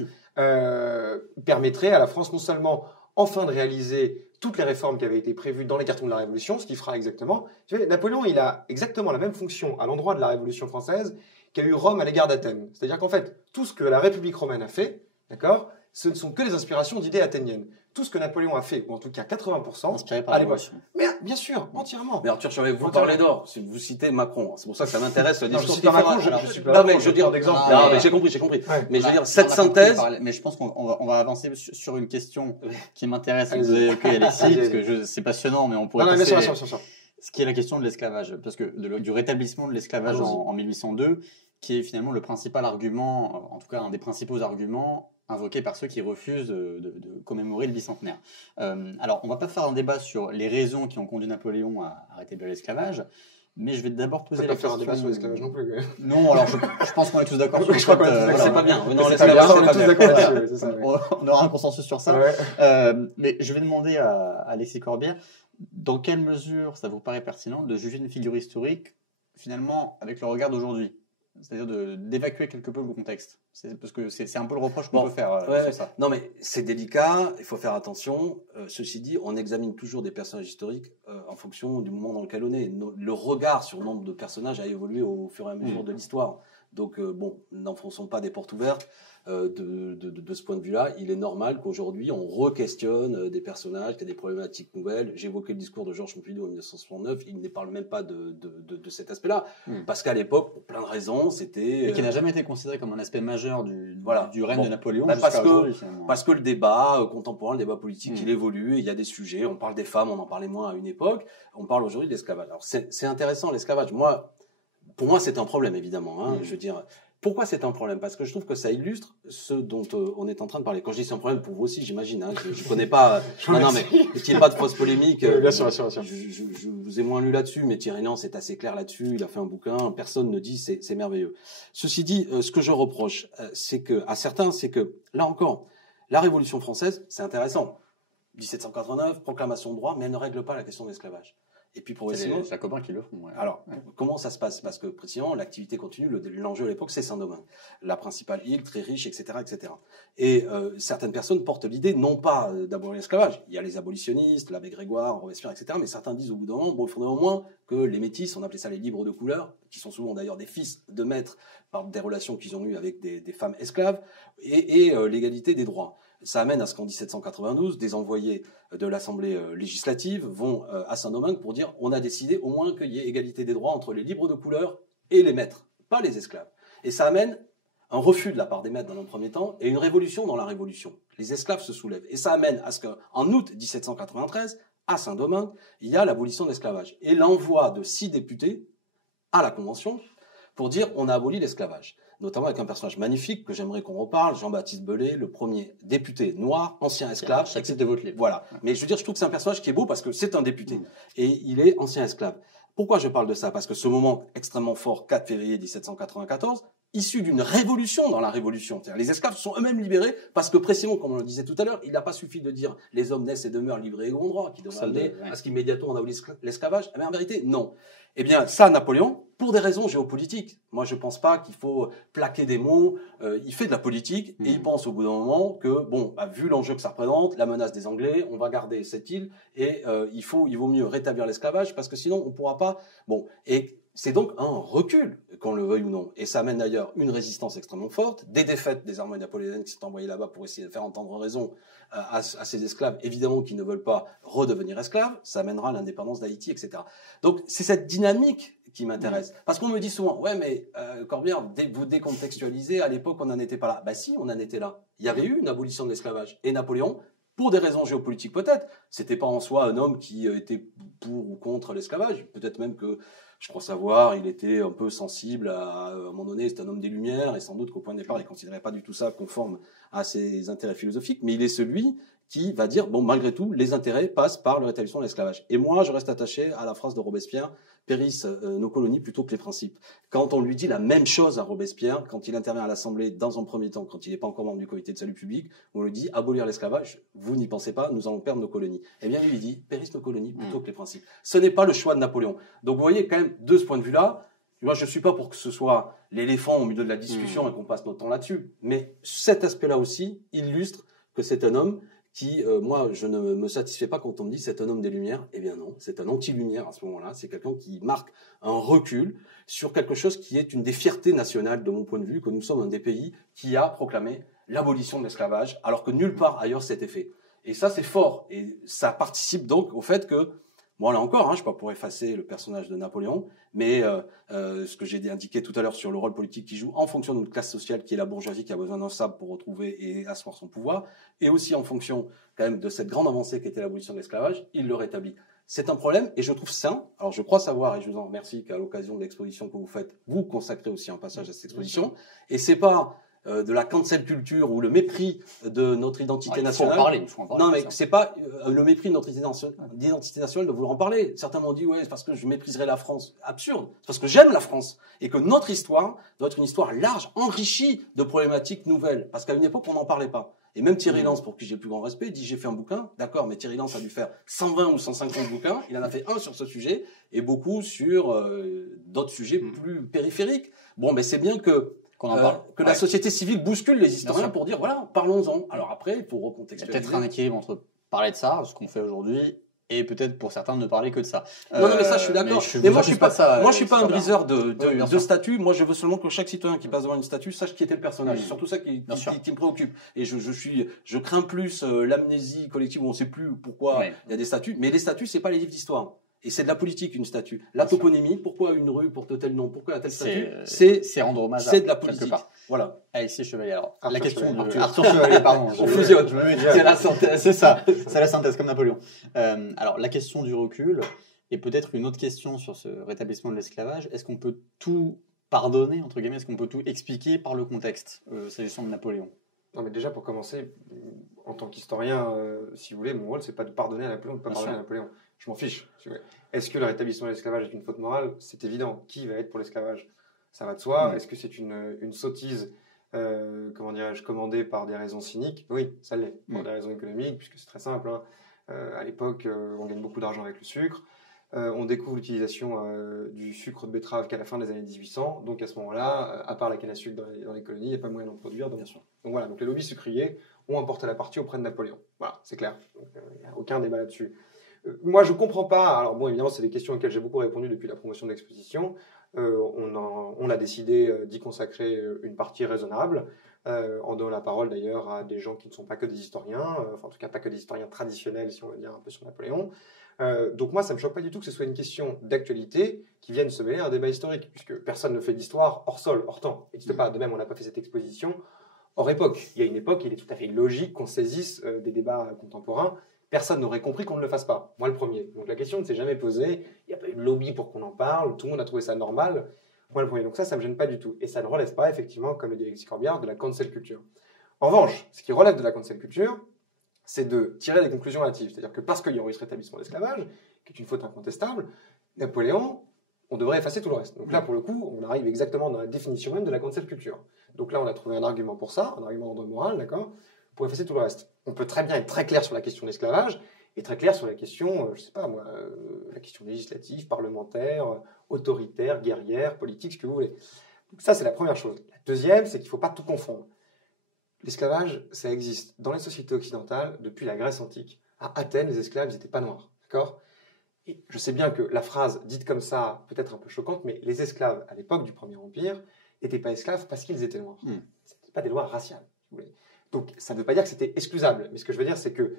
permettrait à la France non seulement enfin de réaliser toutes les réformes qui avaient été prévues dans les cartons de la Révolution, ce qui fera exactement... Tu vois, Napoléon, il a exactement la même fonction à l'endroit de la Révolution française qu'a eu Rome à l'égard d'Athènes. C'est-à-dire qu'en fait, tout ce que la République romaine a fait, d'accord, ce ne sont que les inspirations d'idées athéniennes. Tout ce que Napoléon a fait, ou en tout cas 80%, inspiré par la Révolution. Mais bien sûr, entièrement. Mais Arthur Chauvet, vous parlez d'or, si vous citez Macron, c'est pour ça que ça m'intéresse le discours. Je suis pas Macron, je suis pas. Non mais je veux dire d'exemple. Non mais j'ai compris. Ouais. Mais je veux dire cette synthèse. Mais je pense qu'on va avancer sur une question qui m'intéresse. Vous avez évoqué Alexis, parce que c'est passionnant, mais on pourrait. Non, bien sûr. Ce qui est la question de l'esclavage, parce que du rétablissement de l'esclavage en 1802, qui est finalement le principal argument, en tout cas un des principaux arguments invoqué par ceux qui refusent de commémorer le bicentenaire. Alors, on ne va pas faire un débat sur les raisons qui ont conduit Napoléon à rétablir l'esclavage, mais je vais d'abord poser la question... On ne va pas faire un débat sur l'esclavage non plus. Non, alors je pense qu'on est tous d'accord sur le fait. C'est pas bien. Non, l'esclavage, on est tous d'accord dessus. On aura un consensus sur ça. Mais je vais demander à Alexis Corbière, dans quelle mesure ça vous paraît pertinent de juger une figure historique, finalement, avec le regard d'aujourd'hui? C'est-à-dire d'évacuer quelque peu le contexte. Parce que c'est un peu le reproche qu'on peut faire sur ça. Non, mais c'est délicat, il faut faire attention. Ceci dit, on examine toujours des personnages historiques en fonction du moment dans lequel on est. Le regard sur le nombre de personnages a évolué au fur et à mesure de l'histoire. Donc, n'enfonçons pas des portes ouvertes. de ce point de vue-là, il est normal qu'aujourd'hui on re-questionne des personnages, qu'il y a des problématiques nouvelles. J'évoquais le discours de Georges Pompidou en 1969, il ne parle même pas de cet aspect-là, parce qu'à l'époque, pour plein de raisons, c'était... Et qui n'a jamais été considéré comme un aspect majeur du règne de Napoléon parce que le débat contemporain, le débat politique, il évolue, et il y a des sujets, on parle des femmes, on en parlait moins à une époque, on parle aujourd'hui de l'esclavage. Alors c'est intéressant l'esclavage, pour moi c'est un problème évidemment, hein, je veux dire... Pourquoi c'est un problème? Parce que je trouve que ça illustre ce dont on est en train de parler. Quand je dis c'est un problème pour vous aussi, j'imagine. Hein, je connais pas. non, mais qu'il n'y ait pas de fausse polémique. Bien sûr. Je vous ai moins lu là-dessus, mais Thierry Lens est assez clair là-dessus. Il a fait un bouquin. Personne ne dit c'est merveilleux. Ceci dit, ce que je reproche, c'est que à certains, c'est que là encore, la Révolution française, c'est intéressant. 1789, proclamation de droit, mais elle ne règle pas la question de l'esclavage. Et puis progressivement, c'est les Jacobins qui le font. Ouais. Alors, comment ça se passe? Parce que précisément, l'activité continue, l'enjeu à l'époque, c'est Saint-Domingue, la principale île, très riche, etc., etc. Et certaines personnes portent l'idée, non pas d'abolir l'esclavage. Il y a les abolitionnistes, l'abbé Grégoire, Robespierre, etc. Mais certains disent au bout d'un moment, bon, il faudrait au moins que les métis, on appelait ça les libres de couleur, qui sont souvent d'ailleurs des fils de maîtres par des relations qu'ils ont eues avec des femmes esclaves, et l'égalité des droits. Ça amène à ce qu'en 1792, des envoyés de l'Assemblée législative vont à Saint-Domingue pour dire on a décidé au moins qu'il y ait égalité des droits entre les libres de couleur et les maîtres, pas les esclaves. Et ça amène un refus de la part des maîtres dans un premier temps et une révolution dans la révolution. Les esclaves se soulèvent. Et ça amène à ce qu'en août 1793, à Saint-Domingue, il y a l'abolition de l'esclavage. Et l'envoi de 6 députés à la Convention pour dire on a aboli l'esclavage. Notamment avec un personnage magnifique que j'aimerais qu'on reparle, Jean-Baptiste Belay, le premier député noir, ancien esclave. Accepté de votre livre. Voilà. Mais je veux dire, je trouve que c'est un personnage qui est beau parce que c'est un député. Et il est ancien esclave. Pourquoi je parle de ça? Parce que ce moment extrêmement fort, 4 février 1794, issu d'une révolution dans la révolution. C'est-à-dire, les esclaves sont eux-mêmes libérés parce que précisément, comme on le disait tout à l'heure, il n'a pas suffi de dire les hommes naissent et demeurent libres et égaux en droit, qui devrait amener à ce qu'immédiatement on abolit l'esclavage. Mais en vérité, non. Eh bien, ça, Napoléon, pour des raisons géopolitiques. Moi, je pense pas qu'il faut plaquer des mots. Il fait de la politique et il pense au bout d'un moment que, bon, vu l'enjeu que ça représente, la menace des Anglais, on va garder cette île et il vaut mieux rétablir l'esclavage parce que sinon, on pourra pas. Bon, et c'est donc un recul, qu'on le veuille ou non. Et ça amène d'ailleurs une résistance extrêmement forte, des défaites des armées napoléoniennes qui sont envoyées là-bas pour essayer de faire entendre raison à ces esclaves, évidemment, qui ne veulent pas redevenir esclaves. Ça amènera à l'indépendance d'Haïti, etc. Donc, c'est cette dynamique qui m'intéresse. Parce qu'on me dit souvent, ouais, mais Corbière, vous décontextualisez, à l'époque, on n'en était pas là. Bah si, on en était là. Il y avait eu une abolition de l'esclavage. Et Napoléon, pour des raisons géopolitiques peut-être, c'était pas en soi un homme qui était pour ou contre l'esclavage. Peut-être même que, je crois savoir, il était un peu sensible à un moment donné, c'est un homme des Lumières, et sans doute qu'au point de départ, il ne considérait pas du tout ça conforme à ses intérêts philosophiques, mais il est celui qui va dire, bon, malgré tout, les intérêts passent par le rétablissement de l'esclavage. Et moi, je reste attaché à la phrase de Robespierre, périssent nos colonies plutôt que les principes. Quand on lui dit la même chose à Robespierre, quand il intervient à l'Assemblée dans un premier temps, quand il n'est pas encore membre du comité de salut public, on lui dit abolir l'esclavage, vous n'y pensez pas, nous allons perdre nos colonies. Eh bien, lui, il dit périssent nos colonies plutôt que les principes. Ce n'est pas le choix de Napoléon. Donc, vous voyez, quand même, de ce point de vue-là, moi, je ne suis pas pour que ce soit l'éléphant au milieu de la discussion et qu'on passe notre temps là-dessus. Mais cet aspect-là aussi illustre que c'est un homme qui, moi, je ne me satisfais pas quand on me dit c'est un homme des Lumières. Eh bien non, c'est un anti-lumière à ce moment-là. C'est quelqu'un qui marque un recul sur quelque chose qui est une des fiertés nationales, de mon point de vue, que nous sommes un des pays qui a proclamé l'abolition de l'esclavage, alors que nulle part ailleurs c'était fait. Et ça, c'est fort. Et ça participe donc au fait que, bon, là encore, je ne suis pas pour effacer le personnage de Napoléon, mais ce que j'ai indiqué tout à l'heure sur le rôle politique qu'il joue en fonction d'une classe sociale qui est la bourgeoisie, qui a besoin d'un sabre pour retrouver et asseoir son pouvoir, et aussi en fonction quand même de cette grande avancée qui était l'abolition de l'esclavage, il le rétablit. C'est un problème, et je trouve sain. Alors je crois savoir, et je vous en remercie, qu'à l'occasion de l'exposition que vous faites, vous consacrez aussi un passage à cette exposition, et c'est pas de la cancel culture ou le mépris de notre identité nationale. Il faut en parler. Non, mais c'est pas le mépris de notre identité nationale de vouloir en parler. Certains m'ont dit, ouais, c'est parce que je mépriserais la France. Absurde. C'est parce que j'aime la France. Et que notre histoire doit être une histoire large, enrichie de problématiques nouvelles. Parce qu'à une époque, on n'en parlait pas. Et même Thierry Lens, pour qui j'ai le plus grand respect, dit, j'ai fait un bouquin. D'accord, mais Thierry Lens a dû faire 120 ou 150 bouquins. Il en a fait un sur ce sujet et beaucoup sur d'autres sujets plus périphériques. Bon, mais c'est bien que la société civile bouscule les historiens pour dire, voilà, parlons-en. Alors après, il faut recontextualiser. Il y a peut-être un équilibre entre parler de ça, ce qu'on fait aujourd'hui, et peut-être pour certains ne parler que de ça. Non, mais ça, je suis d'accord. Mais moi, je suis pas un briseur de statut. Moi, je veux seulement que chaque citoyen qui passe devant une statue sache qui était le personnage. C'est surtout ça qui me préoccupe. Et je crains plus l'amnésie collective où on sait plus pourquoi il y a des statues. Mais les statues, c'est pas les livres d'histoire. Et c'est de la politique, une statue. La toponymie, pourquoi une rue porte tel nom, pourquoi tel statut, c'est rendre hommage c'est de la politique. Voilà. Alexis Chevalier. Alors, Arthur la question Chevalier. de Arthur Chevalier, pardon. On fusionne. C'est la synthèse, c'est ça. C'est la synthèse, comme Napoléon. Alors, la question du recul, et peut-être une autre question sur ce rétablissement de l'esclavage. Est-ce qu'on peut tout pardonner, entre guillemets, est-ce qu'on peut tout expliquer par le contexte, s'agissant de Napoléon? Non, mais déjà, pour commencer, en tant qu'historien, si vous voulez, mon rôle, c'est pas de pardonner à Napoléon, de pas pardonner à Napoléon. Je m'en fiche. Si vous voulez. Est-ce que le rétablissement de l'esclavage est une faute morale? C'est évident. Qui va être pour l'esclavage? Ça va de soi. Est-ce que c'est une sottise, comment dirais-je, commandée par des raisons cyniques? Oui, ça l'est. Pour des raisons économiques, puisque c'est très simple. Hein. À l'époque, on gagne beaucoup d'argent avec le sucre. On découvre l'utilisation du sucre de betterave qu'à la fin des années 1800. Donc à ce moment-là, à part la canne à sucre dans les colonies, il n'y a pas moyen d'en produire. Donc voilà, donc les lobbies sucriers ont emporté la partie auprès de Napoléon. Voilà, c'est clair. Il n'y a aucun débat là-dessus. Moi, je ne comprends pas. Alors bon, évidemment, c'est des questions auxquelles j'ai beaucoup répondu depuis la promotion de l'exposition. On a décidé d'y consacrer une partie raisonnable, en donnant la parole d'ailleurs à des gens qui ne sont pas que des historiens, enfin en tout cas pas que des historiens traditionnels, si on veut dire un peu sur Napoléon. Donc moi, ça ne me choque pas du tout que ce soit une question d'actualité qui vienne se mêler à un débat historique, puisque personne ne fait d'histoire hors sol, hors temps. Ça n'existe pas. De même, on n'a pas fait cette exposition hors époque. Il y a une époque, il est tout à fait logique qu'on saisisse des débats contemporains. Personne n'aurait compris qu'on ne le fasse pas. Moi, le premier. Donc la question ne s'est jamais posée. Il n'y a pas eu de lobby pour qu'on en parle. Tout le monde a trouvé ça normal. Moi, le premier. Donc ça ne me gêne pas du tout. Et ça ne relève pas, effectivement, comme le dit Alexis Corbière, de la cancel culture. En revanche, ce qui relève de la cancel culture, c'est de tirer des conclusions hâtives. C'est-à-dire que parce qu'il y aurait eu ce rétablissement de l'esclavage, qui est une faute incontestable, Napoléon, on devrait effacer tout le reste. Donc là, pour le coup, on arrive exactement dans la définition même de la cancel culture. Donc là, on a trouvé un argument pour ça, un argument d'ordre moral, d'accord, pour effacer tout le reste. On peut très bien être très clair sur la question de l'esclavage et très clair sur la question, je sais pas moi, la question législative, parlementaire, autoritaire, guerrière, politique, ce que vous voulez. Donc ça, c'est la première chose. La deuxième, c'est qu'il ne faut pas tout confondre. L'esclavage, ça existe dans les sociétés occidentales depuis la Grèce antique. À Athènes, les esclaves, ils n'étaient pas noirs, d'accord? Et je sais bien que la phrase dite comme ça peut être un peu choquante, mais les esclaves, à l'époque du Premier Empire, n'étaient pas esclaves parce qu'ils étaient noirs. Ce n'étaient pas des lois raciales, si vous voulez. Donc, ça ne veut pas dire que c'était excusable. Mais ce que je veux dire, c'est que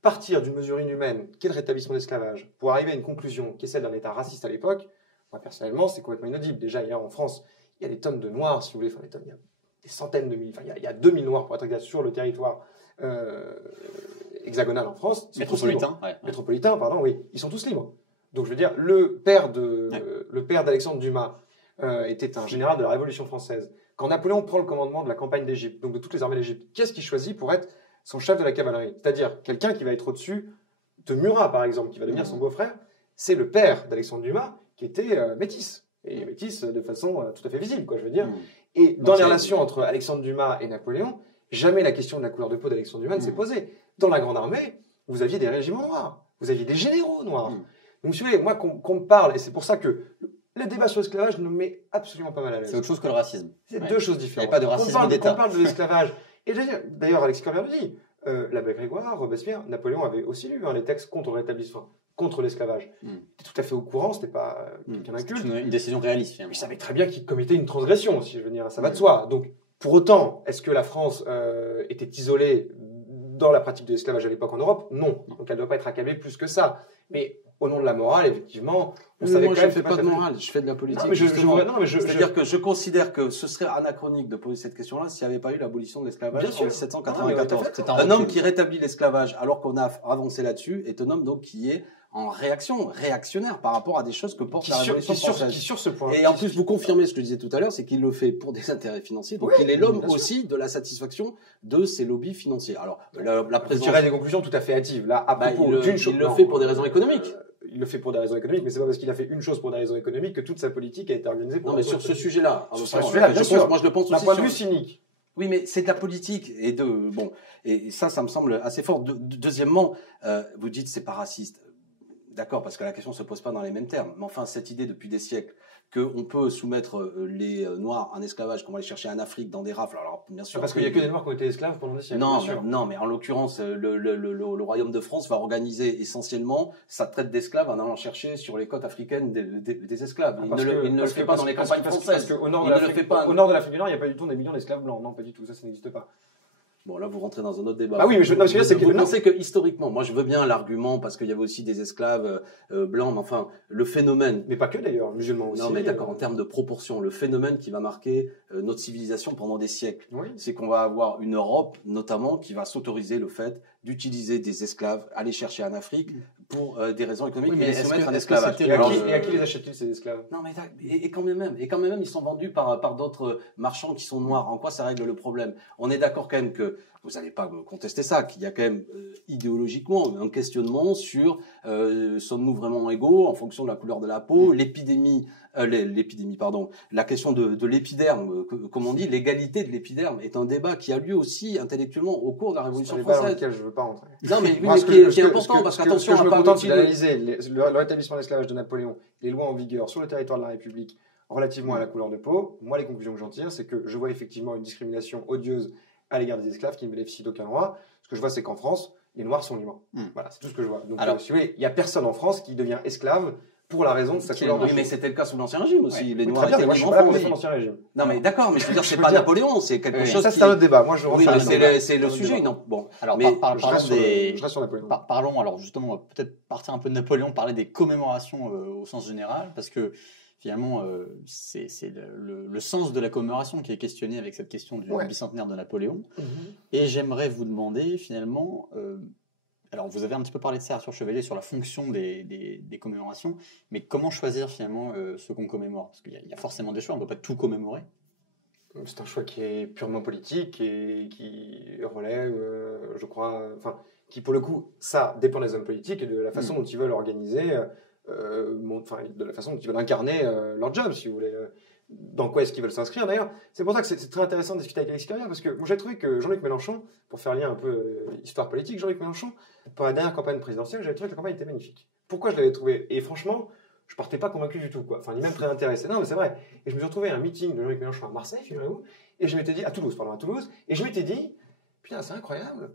partir d'une mesure inhumaine, qui est le rétablissement de l'esclavage, pour arriver à une conclusion qui est celle d'un État raciste à l'époque, moi, personnellement, c'est complètement inaudible. Déjà, hier, en France, il y a des tonnes de noirs, si vous voulez. Enfin, des tonnes, il y a des centaines de milliers. Enfin, il y a 2000 noirs, pour être exact, sur le territoire hexagonal en France. Métropolitain, pardon, oui. Ils sont tous libres. Donc, je veux dire, le père d'Alexandre Dumas était un général de la Révolution française. Quand Napoléon prend le commandement de la campagne d'Égypte, donc de toutes les armées d'Égypte, qu'est-ce qu'il choisit pour être son chef de la cavalerie? C'est-à-dire quelqu'un qui va être au-dessus de Murat, par exemple, qui va devenir son beau-frère. C'est le père d'Alexandre Dumas, qui était métis. Et métis de façon tout à fait visible, quoi, je veux dire. Et dans les relations entre Alexandre Dumas et Napoléon, jamais la question de la couleur de peau d'Alexandre Dumas ne s'est posée. Dans la Grande Armée, vous aviez des régiments noirs. Vous aviez des généraux noirs. Donc, si vous voulez, moi, qu'on me parle, et c'est pour ça que le débat sur l'esclavage ne me met absolument pas mal à l'aise. C'est autre chose que le racisme. C'est deux choses différentes. Il n'y a pas de racisme d'État. On parle de l'esclavage. Et d'ailleurs, Alexis Corbière le dit. L'abbé Grégoire, Robespierre, Napoléon avait aussi lu les textes contre le rétablissement, contre l'esclavage. Il était tout à fait au courant, c'était pas quelqu'un d'inculte. C'est une décision réaliste, finalement. Il savait très bien qu'il commettait une transgression, si je veux dire, ça va de soi. Donc, pour autant, est-ce que la France était isolée dans la pratique de l'esclavage à l'époque en Europe? Non. Donc, elle ne doit pas être accablée plus que ça. Mais au nom de la morale, effectivement, on savait moi, quand je même... ne fais pas de morale, je fais de la politique. C'est-à-dire que je considère que ce serait anachronique de poser cette question-là s'il n'y avait pas eu l'abolition de l'esclavage en 1794. Un homme qui rétablit l'esclavage alors qu'on a avancé là-dessus est un homme donc qui est en réactionnaire par rapport à des choses que porte la Révolution française. Sur ce point. Et en plus, vous confirmez ce que je disais tout à l'heure, c'est qu'il le fait pour des intérêts financiers. Donc, il est l'homme aussi de la satisfaction de ces lobbies financiers. Alors, la présence... Je dirais des conclusions tout à fait hâtives. Là, à propos d'une chose... Il le fait pour des raisons économiques. Il le fait pour des raisons économiques, mais c'est pas parce qu'il a fait une chose pour des raisons économiques que toute sa politique a été organisée pour... Non, mais sur ce sujet-là, moi je le pense aussi. D'un point de vue cynique. Oui, mais c'est de la politique et ça me semble assez fort. Deuxièmement, vous dites c'est pas raciste. D'accord, parce que la question ne se pose pas dans les mêmes termes. Mais enfin, cette idée depuis des siècles qu'on peut soumettre les Noirs en esclavage, qu'on va les chercher en Afrique dans des rafles. Alors, bien sûr. Parce qu'il n'y a que des Noirs qui ont été esclaves pendant des siècles. Non, mais en l'occurrence, le Royaume de France va organiser essentiellement sa traite d'esclaves en allant chercher sur les côtes africaines des esclaves. Il ne le fait pas dans les campagnes françaises. Parce qu'au nord de l'Afrique du Nord, il n'y a pas du tout des millions d'esclaves blancs. Non, pas du tout. Ça n'existe pas. Bon, là, vous rentrez dans un autre débat. Ah oui, mais vous pensez que historiquement, moi, je veux bien l'argument parce qu'il y avait aussi des esclaves blancs, mais enfin, le phénomène. Mais pas que d'ailleurs, musulmans aussi. Non, mais d'accord, en termes de proportion, le phénomène qui va marquer notre civilisation pendant des siècles, c'est qu'on va avoir une Europe, notamment, qui va s'autoriser le fait d'utiliser des esclaves, aller chercher en Afrique pour des raisons économiques et les soumettre en esclavage. Et à qui les achètent-ils ces esclaves? Non, mais et quand même, ils sont vendus par d'autres marchands qui sont noirs. En quoi ça règle le problème? On est d'accord quand même que vous n'allez pas me contester ça, qu'il y a quand même idéologiquement un questionnement sur sommes-nous vraiment égaux en fonction de la couleur de la peau, l'épidémie, la question de l'épiderme, comme on dit, l'égalité de l'épiderme est un débat qui a lieu aussi intellectuellement au cours de la Révolution française. Dans lequel je veux pas rentrer. Non, mais qui est important parce qu'attention, je me contente d'analyser le rétablissement de l'esclavage de Napoléon, les lois en vigueur sur le territoire de la République relativement à la couleur de peau. Moi, les conclusions que j'en tire, c'est que je vois effectivement une discrimination odieuse à l'égard des esclaves qui ne bénéficient d'aucun droit. Ce que je vois, c'est qu'en France, les Noirs sont libres. Voilà, c'est tout ce que je vois. Donc, si vous voulez, il n'y a personne en France qui devient esclave pour la raison de sa couleur de peau. Mais c'était le cas sous l'Ancien Régime aussi. Ouais. Les Noirs étaient libres en France. France. L'Ancien Régime. Non, mais d'accord, mais je veux dire, c'est pas Napoléon, c'est quelque chose. Ça, c'est un autre débat. Moi, je c'est le sujet. Non, bon. Alors, je reste sur Napoléon. Parlons, alors justement, on va peut-être partir un peu de Napoléon, parler des commémorations au sens général, parce que finalement, c'est le sens de la commémoration qui est questionné avec cette question du bicentenaire de Napoléon. Et j'aimerais vous demander, finalement, alors vous avez un petit peu parlé de ça, Arthur Chevalier, sur la fonction des commémorations, mais comment choisir finalement ce qu'on commémore? Parce qu'il y a forcément des choix, on ne peut pas tout commémorer. C'est un choix qui est purement politique et qui relève, je crois, qui pour le coup, ça dépend des hommes politiques et de la façon dont ils veulent organiser, de la façon dont ils veulent incarner leur job, si vous voulez. Dans quoi est-ce qu'ils veulent s'inscrire d'ailleurs? C'est pour ça que c'est très intéressant de discuter avec Alexis Corbière, parce que moi j'ai trouvé que Jean-Luc Mélenchon, pour faire lien un peu histoire politique, Jean-Luc Mélenchon, pour la dernière campagne présidentielle, j'avais trouvé que la campagne était magnifique. Pourquoi je l'avais trouvé? Et franchement, je partais pas convaincu du tout, quoi. Enfin, ni même très intéressé. Non, mais c'est vrai. Et je me suis retrouvé à un meeting de Jean-Luc Mélenchon à Marseille, figurez-vous, et je m'étais dit, à Toulouse, et je m'étais dit, putain, c'est incroyable,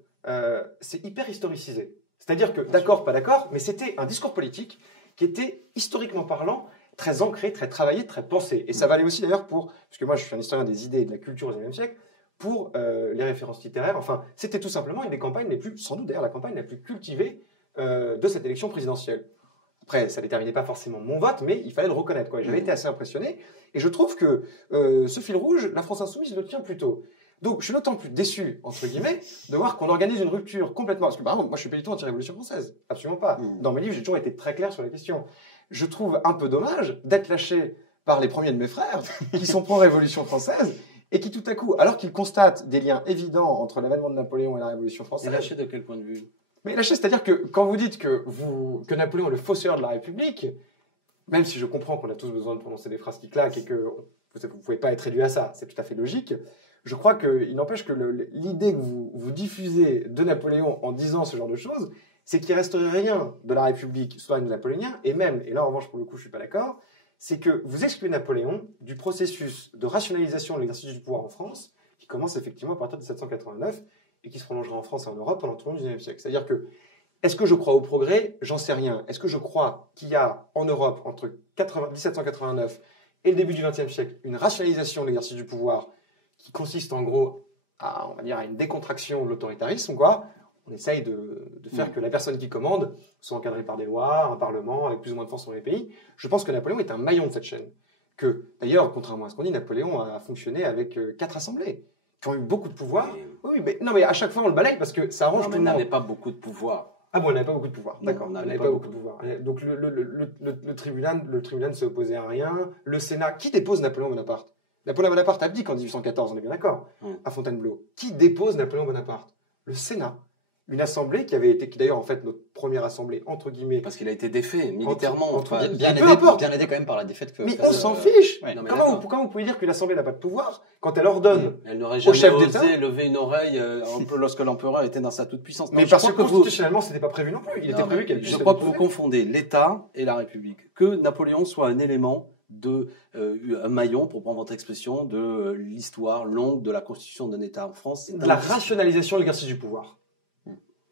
c'est hyper historicisé. C'est-à-dire que, d'accord, pas d'accord, mais c'était un discours politique qui était, historiquement parlant, très ancré, très travaillé, très pensé. Et ça valait aussi d'ailleurs parce que moi je suis un historien des idées et de la culture au XIXe siècle, pour les références littéraires. Enfin, c'était tout simplement une des campagnes les plus, sans doute d'ailleurs, la campagne la plus cultivée de cette élection présidentielle. Après, ça ne déterminait pas forcément mon vote, mais il fallait le reconnaître, quoi. J'avais été assez impressionné. Et je trouve que ce fil rouge, la France Insoumise le tient plutôt. Donc, je suis d'autant plus déçu, entre guillemets, de voir qu'on organise une rupture complètement. Parce que, par exemple, moi, je suis pas du tout anti-révolution française. Absolument pas. Dans mes livres, j'ai toujours été très clair sur la question. Je trouve un peu dommage d'être lâché par les premiers de mes frères qui sont pro-révolution française et qui, tout à coup, alors qu'ils constatent des liens évidents entre l'avènement de Napoléon et la révolution française. Et lâché de quel point de vue? Mais lâché, c'est-à-dire que quand vous dites que Napoléon est le fossoyeur de la République, même si je comprends qu'on a tous besoin de prononcer des phrases qui claquent et que vous ne pouvez pas être réduit à ça, c'est tout à fait logique. Je crois qu'il n'empêche que l'idée que vous diffusez de Napoléon en disant ce genre de choses, c'est qu'il ne resterait rien de la République sous le règne napoléonien, et même, et là en revanche pour le coup je ne suis pas d'accord, c'est que vous excluez Napoléon du processus de rationalisation de l'exercice du pouvoir en France, qui commence effectivement à partir de 1789, et qui se prolongera en France et en Europe pendant tout le XIXe siècle. C'est-à-dire que, est-ce que je crois au progrès? J'en sais rien. Est-ce que je crois qu'il y a en Europe, entre 1789 et le début du XXe siècle, une rationalisation de l'exercice du pouvoir qui consiste en gros à, on va dire, à une décontraction de l'autoritarisme, quoi? On essaye de faire que la personne qui commande soit encadrée par des lois, un parlement, avec plus ou moins de force dans les pays. Je pense que Napoléon est un maillon de cette chaîne. Que, d'ailleurs, contrairement à ce qu'on dit, Napoléon a fonctionné avec 4 assemblées, qui ont eu beaucoup de pouvoir. Oui, mais, non, mais à chaque fois, on le balaye parce que ça arrange tout le monde. On n'avait pas beaucoup de pouvoir. Ah bon, on n'avait pas beaucoup de pouvoir. D'accord, on n'avait pas beaucoup de pouvoir. Donc, le tribunal ne s'est opposé à rien. Le Sénat, qui dépose Napoléon Bonaparte? Napoléon Bonaparte abdique en 1814, on est bien d'accord, à Fontainebleau. Qui dépose Napoléon Bonaparte? Le Sénat. une assemblée qui avait été, qui d'ailleurs en fait notre première assemblée entre guillemets. Parce qu'il a été défait militairement. Entre- Bien peu importe. aidé quand même par la défaite que. Mais face, on s'en fiche. ouais. Non, mais Comment d'accord. vous pouvez dire qu'une assemblée n'a pas de pouvoir quand elle ordonne Elle n'aurait au jamais chef d'État. osé lever une oreille un peu lorsque l'empereur était dans sa toute puissance. Mais je parce crois que que vous, constitutionnellement, c'était pas prévu non plus. Il était Non, prévu mais qu'elle puisse. je crois que vous confondez l'État et la République. Que Napoléon soit un élément de un maillon, pour prendre votre expression, de l'histoire longue de la constitution d'un État en France, c'est de la rationalisation de l'exercice du pouvoir.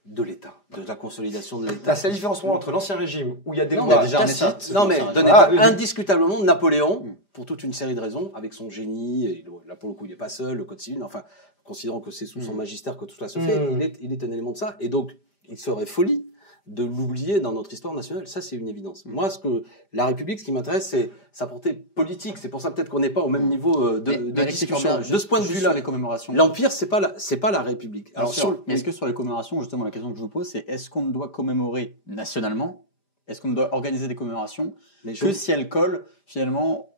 de l'État, de la consolidation de l'État. Là, c'est la différence pour moi entre l'ancien régime où il y a des Non, lois mais déjà un État. tacites. Non, mais Voilà, d'un ah, État oui, oui. indiscutablement, Napoléon, pour toute une série de raisons, avec son génie, et là pour le coup il n'est pas seul, le code civil, enfin, considérant que c'est sous son magistère que tout cela se fait, il est un élément de ça, et donc il serait folie de l'oublier dans notre histoire nationale. Ça, c'est une évidence. Moi, la République, ce qui m'intéresse, c'est sa portée politique. C'est pour ça peut-être qu'on n'est pas au même niveau de discussion. De ce point de vue-là, les commémorations. l'Empire, c'est pas la République. Alors, sur- mais est-ce que sur les commémorations, justement, la question que je vous pose, c'est est-ce qu'on doit commémorer nationalement? Est-ce qu'on doit organiser des commémorations mais je- que si elles collent finalement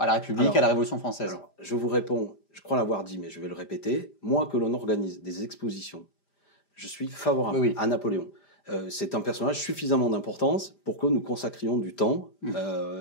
à la République, Alors, à la Révolution française? Alors, je vous réponds, je crois l'avoir dit, mais je vais le répéter. Moi, que l'on organise des expositions, je suis favorable Oui. à Napoléon. C'est un personnage suffisamment d'importance pour que nous consacrions du temps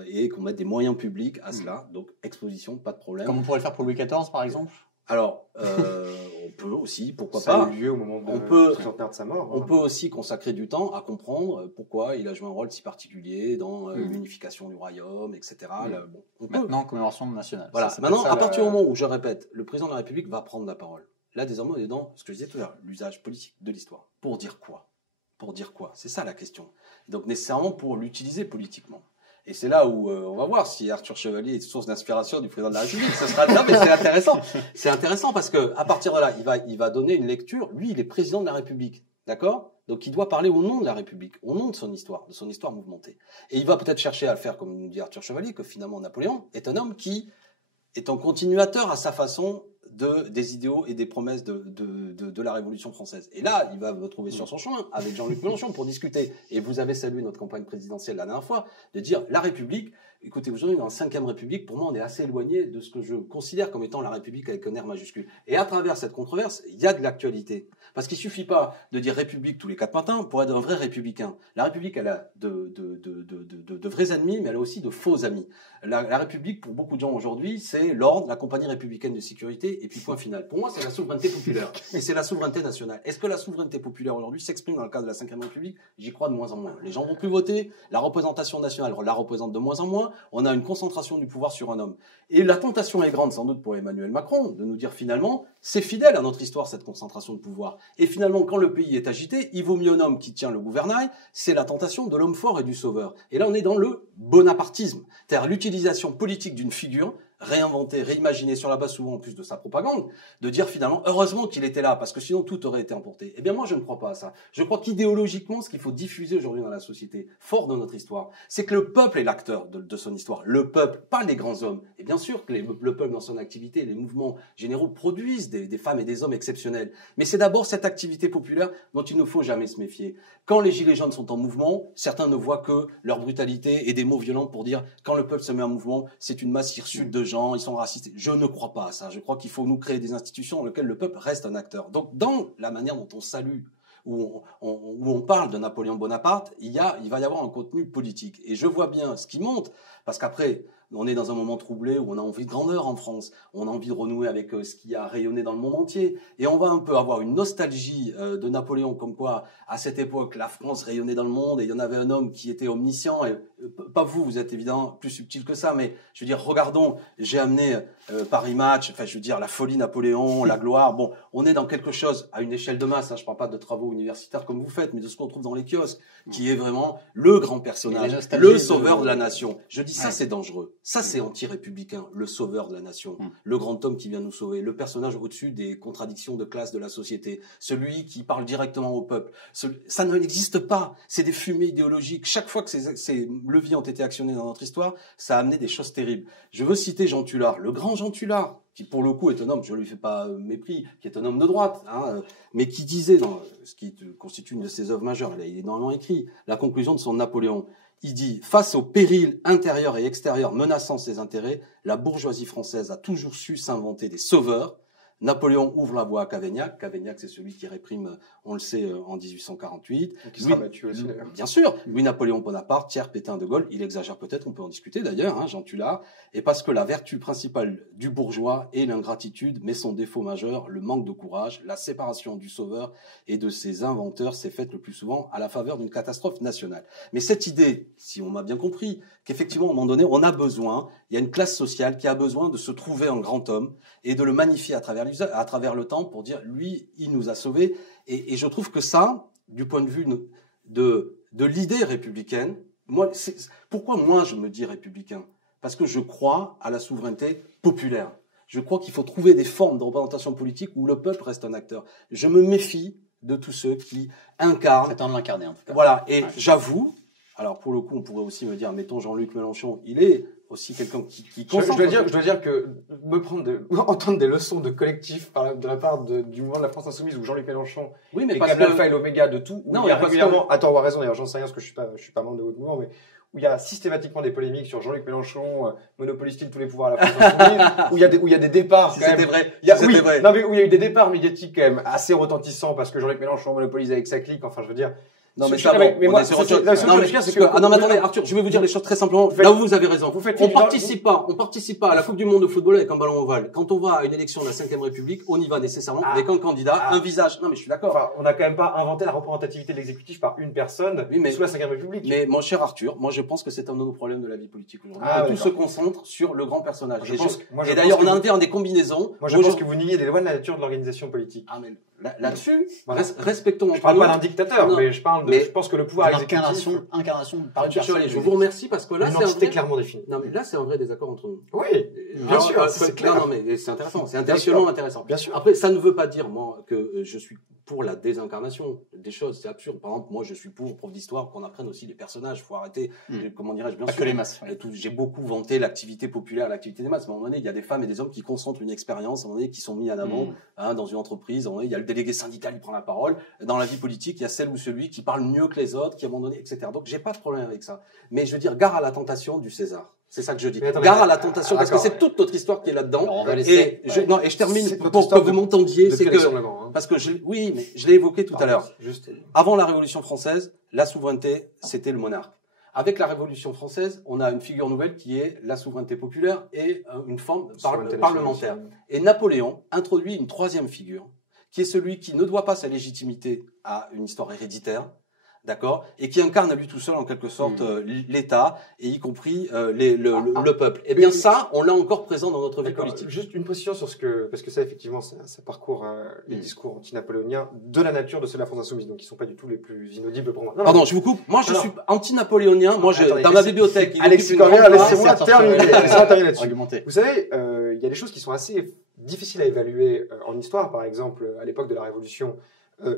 et qu'on mette des moyens publics à cela. Donc, exposition, pas de problème. Comme on pourrait le faire pour Louis XIV, par exemple? Alors, on peut aussi, pourquoi Ça a pas, eu lieu au moment On peut- du centenaire de sa mort. on peut aussi consacrer du temps à comprendre pourquoi il a joué un rôle si particulier dans l'unification du royaume, etc. Là, bon, on peut. Maintenant, commémoration nationale. Voilà. Ça, c'est Maintenant, peut-être ça, à partir du moment où, je répète, le président de la République va prendre la parole. Là, désormais, on est dans ce que je disais tout à l'heure, l'usage politique de l'histoire. Pour dire quoi? Pour dire quoi? C'est ça la question. Donc, nécessairement pour l'utiliser politiquement. Et c'est là où on va voir si Arthur Chevalier est source d'inspiration du président de la République. Ce sera là, mais c'est intéressant. C'est intéressant parce que à partir de là, il va donner une lecture. Lui, il est président de la République, d'accord? Donc, il doit parler au nom de la République, au nom de son histoire mouvementée. Et il va peut-être chercher à le faire, comme nous dit Arthur Chevalier, que finalement Napoléon est un homme qui est un continuateur à sa façon des idéaux et des promesses de la Révolution française. Et là, il va me trouver sur son chemin avec Jean-Luc Mélenchon pour discuter. Et vous avez salué notre campagne présidentielle la dernière fois, de dire la République, écoutez, aujourd'hui, dans la 5e République, pour moi, on est assez éloigné de ce que je considère comme étant la République avec un R majuscule. Et à travers cette controverse, il y a de l'actualité. Parce qu'il suffit pas de dire République tous les 4 matins pour être un vrai républicain. La République, elle a de vrais ennemis, mais elle a aussi de faux amis. La République, pour beaucoup de gens aujourd'hui, c'est l'ordre, la compagnie républicaine de sécurité, et puis point final. Pour moi, c'est la souveraineté populaire. Et c'est la souveraineté nationale. Est-ce que la souveraineté populaire aujourd'hui s'exprime dans le cadre de la 5e République? J'y crois de moins en moins. Les gens vont plus voter, la représentation nationale la représente de moins en moins, on a une concentration du pouvoir sur un homme. Et la tentation est grande, sans doute, pour Emmanuel Macron, de nous dire finalement, c'est fidèle à notre histoire, cette concentration de pouvoir. Et finalement, quand le pays est agité, il vaut mieux un homme qui tient le gouvernail, c'est la tentation de l'homme fort et du sauveur. Et là, on est dans le bonapartisme, c'est-à-dire l'utilisation politique d'une figure, réinventée, réimaginée sur la base souvent en plus de sa propagande, de dire finalement, heureusement qu'il était là, parce que sinon tout aurait été emporté. Eh bien moi, je ne crois pas à ça. Je crois qu'idéologiquement, ce qu'il faut diffuser aujourd'hui dans la société, fort de notre histoire, c'est que le peuple est l'acteur de son histoire. Le peuple, pas les grands hommes. Et bien sûr que le peuple, dans son activité, les mouvements généraux produisent des femmes et des hommes exceptionnels. Mais c'est d'abord cette activité populaire dont il ne faut jamais se méfier. Quand les Gilets jaunes sont en mouvement, certains ne voient que leur brutalité et des mots violents pour dire quand le peuple se met en mouvement, c'est une masse hirsute de gens, ils sont racistes. Je ne crois pas à ça. Je crois qu'il faut nous créer des institutions dans lesquelles le peuple reste un acteur. Donc, dans la manière dont on salue, où on parle de Napoléon Bonaparte, il va y avoir un contenu politique. Et je vois bien ce qui monte, parce qu'après, on est dans un moment troublé où on a envie de grandeur en France, on a envie de renouer avec ce qui a rayonné dans le monde entier, et on va un peu avoir une nostalgie de Napoléon, comme quoi, à cette époque, la France rayonnait dans le monde, et il y en avait un homme qui était omniscient, et pas vous êtes évidemment plus subtil que ça, mais je veux dire, regardons, j'ai amené Paris Match, enfin je veux dire, la folie Napoléon, la gloire, bon, on est dans quelque chose à une échelle de masse, hein, je parle pas de travaux universitaires comme vous faites, mais de ce qu'on trouve dans les kiosques, qui est vraiment le grand personnage, le sauveur de la nation. Je dis ça, c'est dangereux. Ça, c'est anti-républicain, le sauveur de la nation, le grand homme qui vient nous sauver, le personnage au-dessus des contradictions de classe de la société, celui qui parle directement au peuple. Ça n'existe pas. C'est des fumées idéologiques. Chaque fois que ces leviers ont été actionnés dans notre histoire, ça a amené des choses terribles. Je veux citer Jean Tullard, le grand Jean Tullard, qui pour le coup est un homme, je ne lui fais pas mépris, qui est un homme de droite, hein, mais qui disait, dans ce qui constitue une de ses œuvres majeures, il est énormément écrit, la conclusion de son Napoléon. Il dit « Face aux périls intérieurs et extérieurs menaçant ses intérêts, la bourgeoisie française a toujours su s'inventer des sauveurs, Napoléon ouvre la voie à Cavaignac. Cavaignac, c'est celui qui réprime, on le sait, en 1848. Qui sera battu aussi, d'ailleurs. Bien sûr. Louis-Napoléon Bonaparte, Thiers, Pétain, De Gaulle. Il exagère peut-être, on peut en discuter d'ailleurs, Jean Tullard. Et parce que la vertu principale du bourgeois est l'ingratitude, mais son défaut majeur, le manque de courage, la séparation du sauveur et de ses inventeurs s'est faite le plus souvent à la faveur d'une catastrophe nationale. Mais cette idée, si on m'a bien compris, qu'effectivement, à un moment donné, on a besoin, il y a une classe sociale qui a besoin de se trouver en grand homme et de le magnifier à travers le temps pour dire, lui, il nous a sauvés. Et je trouve que ça, du point de vue de l'idée républicaine, pourquoi moi je me dis républicain? Parce que je crois à la souveraineté populaire. Je crois qu'il faut trouver des formes de représentation politique où le peuple reste un acteur. Je me méfie de tous ceux qui incarnent. C'est temps de l'incarner, en tout cas. Voilà, et j'avoue, alors pour le coup, on pourrait aussi me dire, mettons Jean-Luc Mélenchon, il est aussi quelqu'un qui je dois dire que entendre des leçons de collectif de la part du mouvement de la France Insoumise ou Jean-Luc Mélenchon, oui, mais et parce l'alpha et l'oméga de tout, non, il y a régulièrement, à tort ou à raison, d'ailleurs j'en sais rien parce que je suis pas membre de votre mouvement, mais où il y a systématiquement des polémiques sur Jean-Luc Mélenchon, monopolise-t-il tous les pouvoirs à la France Insoumise, où il y a des départs, si c'était vrai, vrai. Non, mais où il y a eu des départs médiatiques quand même assez retentissants parce que Jean-Luc Mélenchon monopolise avec sa clique, enfin je veux dire. Non, mais ça, non, mais attendez, Arthur, je vais vous dire les choses très simplement. Là où vous avez raison. On participe pas à la Coupe du Monde de football avec un ballon ovale. Quand on va à une élection de la 5e République, on y va nécessairement avec un candidat, un visage. Non, mais je suis d'accord. Enfin, on n'a quand même pas inventé la représentativité de l'exécutif par une personne sous la 5e République. Mais mon cher Arthur, moi je pense que c'est un de nos problèmes de la vie politique aujourd'hui. Tout se concentre sur le grand personnage. Et d'ailleurs, on a intérêt des combinaisons. Moi, je pense que vous niez des lois de la nature de l'organisation politique. Ah, mais là-dessus, respectons. Je parle pas d'un dictateur, mais je pense que le pouvoir incarnation par une personne. Je vous remercie parce que là, c'est une entité clairement définie. Non, mais là, c'est un vrai désaccord entre nous. Oui, bien sûr, c'est clair. Non, mais c'est intéressant, c'est intellectuellement intéressant. Bien sûr. Après, ça ne veut pas dire, moi, que je suis pour la désincarnation des choses. C'est absurde. Par exemple, moi, je suis pour, prof d'histoire, qu'on apprenne aussi les personnages. Faut arrêter, comment dirais-je, bien sûr. Pas que les masses. J'ai beaucoup vanté l'activité populaire, l'activité des masses. Mais à un moment donné, il y a des femmes et des hommes qui concentrent une expérience, à un moment donné, qui sont mis en avant, dans une entreprise. À un moment donné, il y a le délégué syndical, il prend la parole. Dans la vie politique, il y a celle ou celui qui parle mieux que les autres, qui à un moment donné, etc. Donc, j'ai pas de problème avec ça. Mais je veux dire, gare à la tentation du César. C'est ça que je dis. Gare à la tentation, parce que c'est toute notre histoire qui est là-dedans. Et je termine pour que vous m'entendiez, c'est que, parce que oui, mais je l'ai évoqué tout à l'heure. Avant la Révolution française, la souveraineté, c'était le monarque. Avec la Révolution française, on a une figure nouvelle qui est la souveraineté populaire et une forme parlementaire. Et Napoléon introduit une troisième figure, qui est celui qui ne doit pas sa légitimité à une histoire héréditaire, d'accord, et qui incarne à lui tout seul en quelque sorte l'État, et y compris le peuple. Et bien ça, on l'a encore présent dans notre vie politique. Juste une précision sur parce que ça effectivement, ça parcourt les discours anti-napoléoniens de la nature de ceux de la France Insoumise, donc ils sont pas du tout les plus inaudibles pour moi. Pardon, je vous coupe. Moi, je suis anti-napoléonien. Moi, dans ma bibliothèque, Alexis Corbière, laissez-moi terminer là-dessus. Vous savez, il y a des choses qui sont assez difficiles à évaluer en histoire. Par exemple, à l'époque de la Révolution,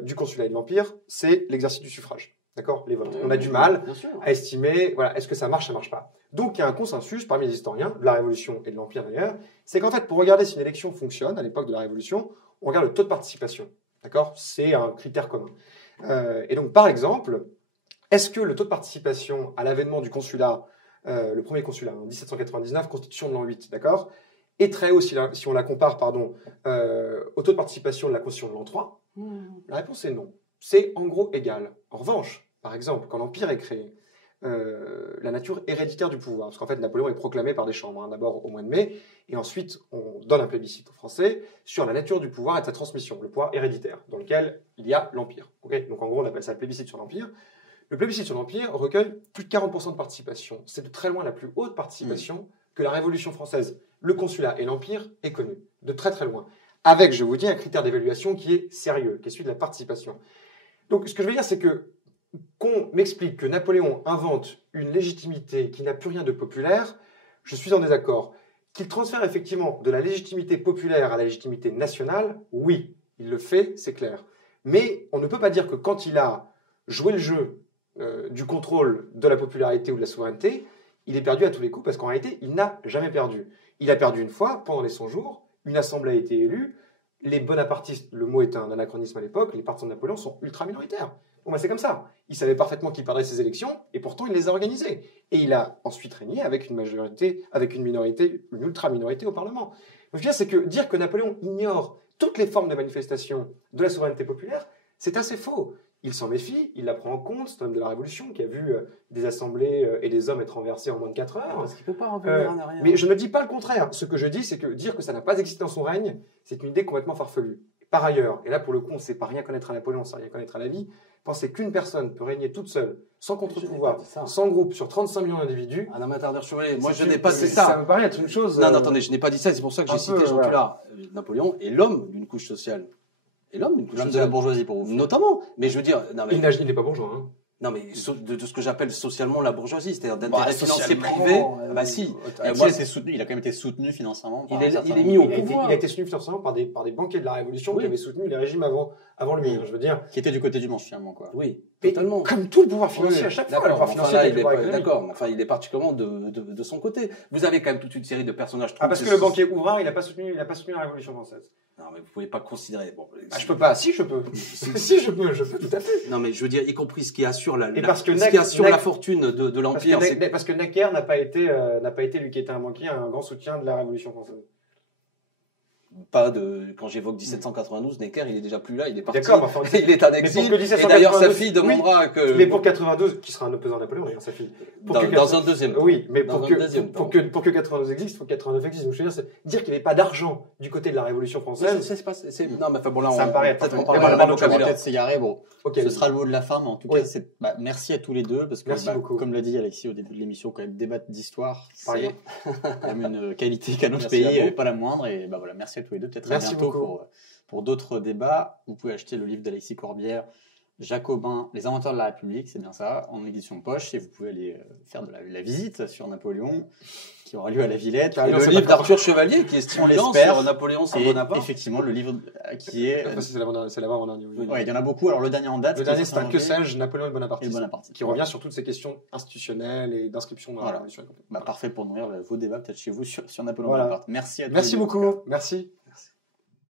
du consulat et de l'Empire, c'est l'exercice du suffrage. D'accord, les votes. On a du mal à estimer, voilà, est-ce que ça marche pas. Donc, il y a un consensus parmi les historiens, de la Révolution et de l'Empire d'ailleurs, c'est qu'en fait, pour regarder si une élection fonctionne, à l'époque de la Révolution, on regarde le taux de participation. D'accord, c'est un critère commun. Et donc, par exemple, est-ce que le taux de participation à l'avènement du consulat, le premier consulat, en 1799, constitution de l'an 8, d'accord, est très haut si on la compare, au taux de participation de la constitution de l'an 3? La réponse est non. C'est en gros égal. En revanche, par exemple, quand l'Empire est créé, la nature héréditaire du pouvoir, parce qu'en fait Napoléon est proclamé par des chambres, d'abord au mois de mai, et ensuite on donne un plébiscite aux Français sur la nature du pouvoir et de sa transmission, le pouvoir héréditaire, dans lequel il y a l'Empire. Okay, donc en gros on appelle ça le plébiscite sur l'Empire. Le plébiscite sur l'Empire recueille plus de 40% de participation. C'est de très loin la plus haute participation que la Révolution française. Le consulat et l'Empire est connu, de très très loin. Avec, je vous dis, un critère d'évaluation qui est sérieux, qui est celui de la participation. Donc, ce que je veux dire, c'est qu'on m'explique que Napoléon invente une légitimité qui n'a plus rien de populaire, je suis en désaccord. Qu'il transfère effectivement de la légitimité populaire à la légitimité nationale, oui, il le fait, c'est clair. Mais on ne peut pas dire que quand il a joué le jeu du contrôle de la popularité ou de la souveraineté, il est perdu à tous les coups, parce qu'en réalité, il n'a jamais perdu. Il a perdu une fois, pendant les 100 jours, une assemblée a été élue, les bonapartistes, le mot est un anachronisme à l'époque, les partisans de Napoléon sont ultra minoritaires. Bon, c'est comme ça. Il savait parfaitement qu'il perdrait ses élections, et pourtant il les a organisées. Et il a ensuite régné avec une majorité, avec une minorité, une ultra minorité au Parlement. Donc, c'est que dire que Napoléon ignore toutes les formes de manifestation de la souveraineté populaire, c'est assez faux. Il s'en méfie, il la prend en compte, c'est un homme de la Révolution qui a vu des assemblées et des hommes être renversés en moins de 4 heures. Parce qu'il ne peut pas revenir en arrière. Mais je ne dis pas le contraire. Ce que je dis, c'est que dire que ça n'a pas existé dans son règne, c'est une idée complètement farfelue. Par ailleurs, et là pour le coup, on ne sait pas rien connaître à Napoléon, on ne sait rien connaître à la vie, penser qu'une personne peut régner toute seule, sans contre-pouvoir, sans groupe, sur 35 millions d'individus. Ah non, mais attendez, chevalier, moi je n'ai pas dit Ça ça. me paraît être une chose. Non, attendez, je n'ai pas dit ça, c'est pour ça que j'ai cité Jean Tullard. Napoléon est l'homme d'une couche sociale. Et l'homme d'une couche L'homme de sociale. la bourgeoisie pour vous. Notamment. Mais je veux dire. Non, mais, Il n'est pas bourgeois. Hein. non, mais de ce que j'appelle socialement la bourgeoisie, c'est-à-dire d'intérêt financier socialement, privé. Bah si. Il a quand même été soutenu financièrement. Il est mis au pouvoir. Il a été soutenu financièrement par des banquiers de la Révolution qui avaient soutenu les régimes avant lui. Je veux dire. Qui était du côté du manche finalement, quoi. Oui, Mais totalement. Comme tout le pouvoir financier à chaque fois. Le pouvoir financier était pas d'accord, mais enfin, il est particulièrement de son côté. Vous avez quand même toute une série de personnages. Parce que le banquier Ouvrard, il n'a pas soutenu la Révolution française. Non, mais vous pouvez pas considérer. Bon, je peux pas. Si, je peux. Si, je peux tout à fait. Non, mais je veux dire, y compris ce qui assure la fortune de l'Empire. Parce que Necker n'a pas été, lui qui était un banquier, un grand soutien de la Révolution française. Quand j'évoque 1792, Necker, il est déjà plus là, il est parti. D'accord, enfin, il est en exil. Et d'ailleurs, sa fille demandera que. Mais pour 92, qui sera un opposant à Napoléon, d'ailleurs, sa fille. Dans un deuxième temps. Oui, mais pour que 92 existe, il faut que 89 existe. Donc, je veux dire qu'il n'y avait pas d'argent du côté de la Révolution française. Non, mais enfin, bon, là, ça me paraît peut-être qu'on parle parle de peut-être s'égarer. Bon, ce sera le mot de la fin, mais en tout Oui. cas, merci à tous les deux, parce que, comme l'a dit Alexis au début de l'émission, quand même, débattre d'histoire, c'est quand même une qualité qu'a notre pays, et pas la moindre. Et voilà, merci à tous les deux. Peut-être à bientôt pour d'autres débats. Vous pouvez acheter le livre d'Alexis Corbière, Jacobin, les inventeurs de la République, c'est bien ça, en édition poche, et vous pouvez aller faire de la visite sur Napoléon, qui aura lieu à la Villette. Et le livre d'Arthur Chevalier, qui est stimulant sur Napoléon sans Bonaparte. Effectivement, le livre qui est... c'est l'avant-dernier. Oui, il y en a beaucoup. Alors, le dernier en date... Le dernier, c'est un que sais-je, Napoléon et Bonaparte. Qui revient sur toutes ces questions institutionnelles et d'inscription dans la Révolution. Parfait pour nourrir vos débats, peut-être chez vous, sur Napoléon Bonaparte. Merci à tous. Merci beaucoup. Merci.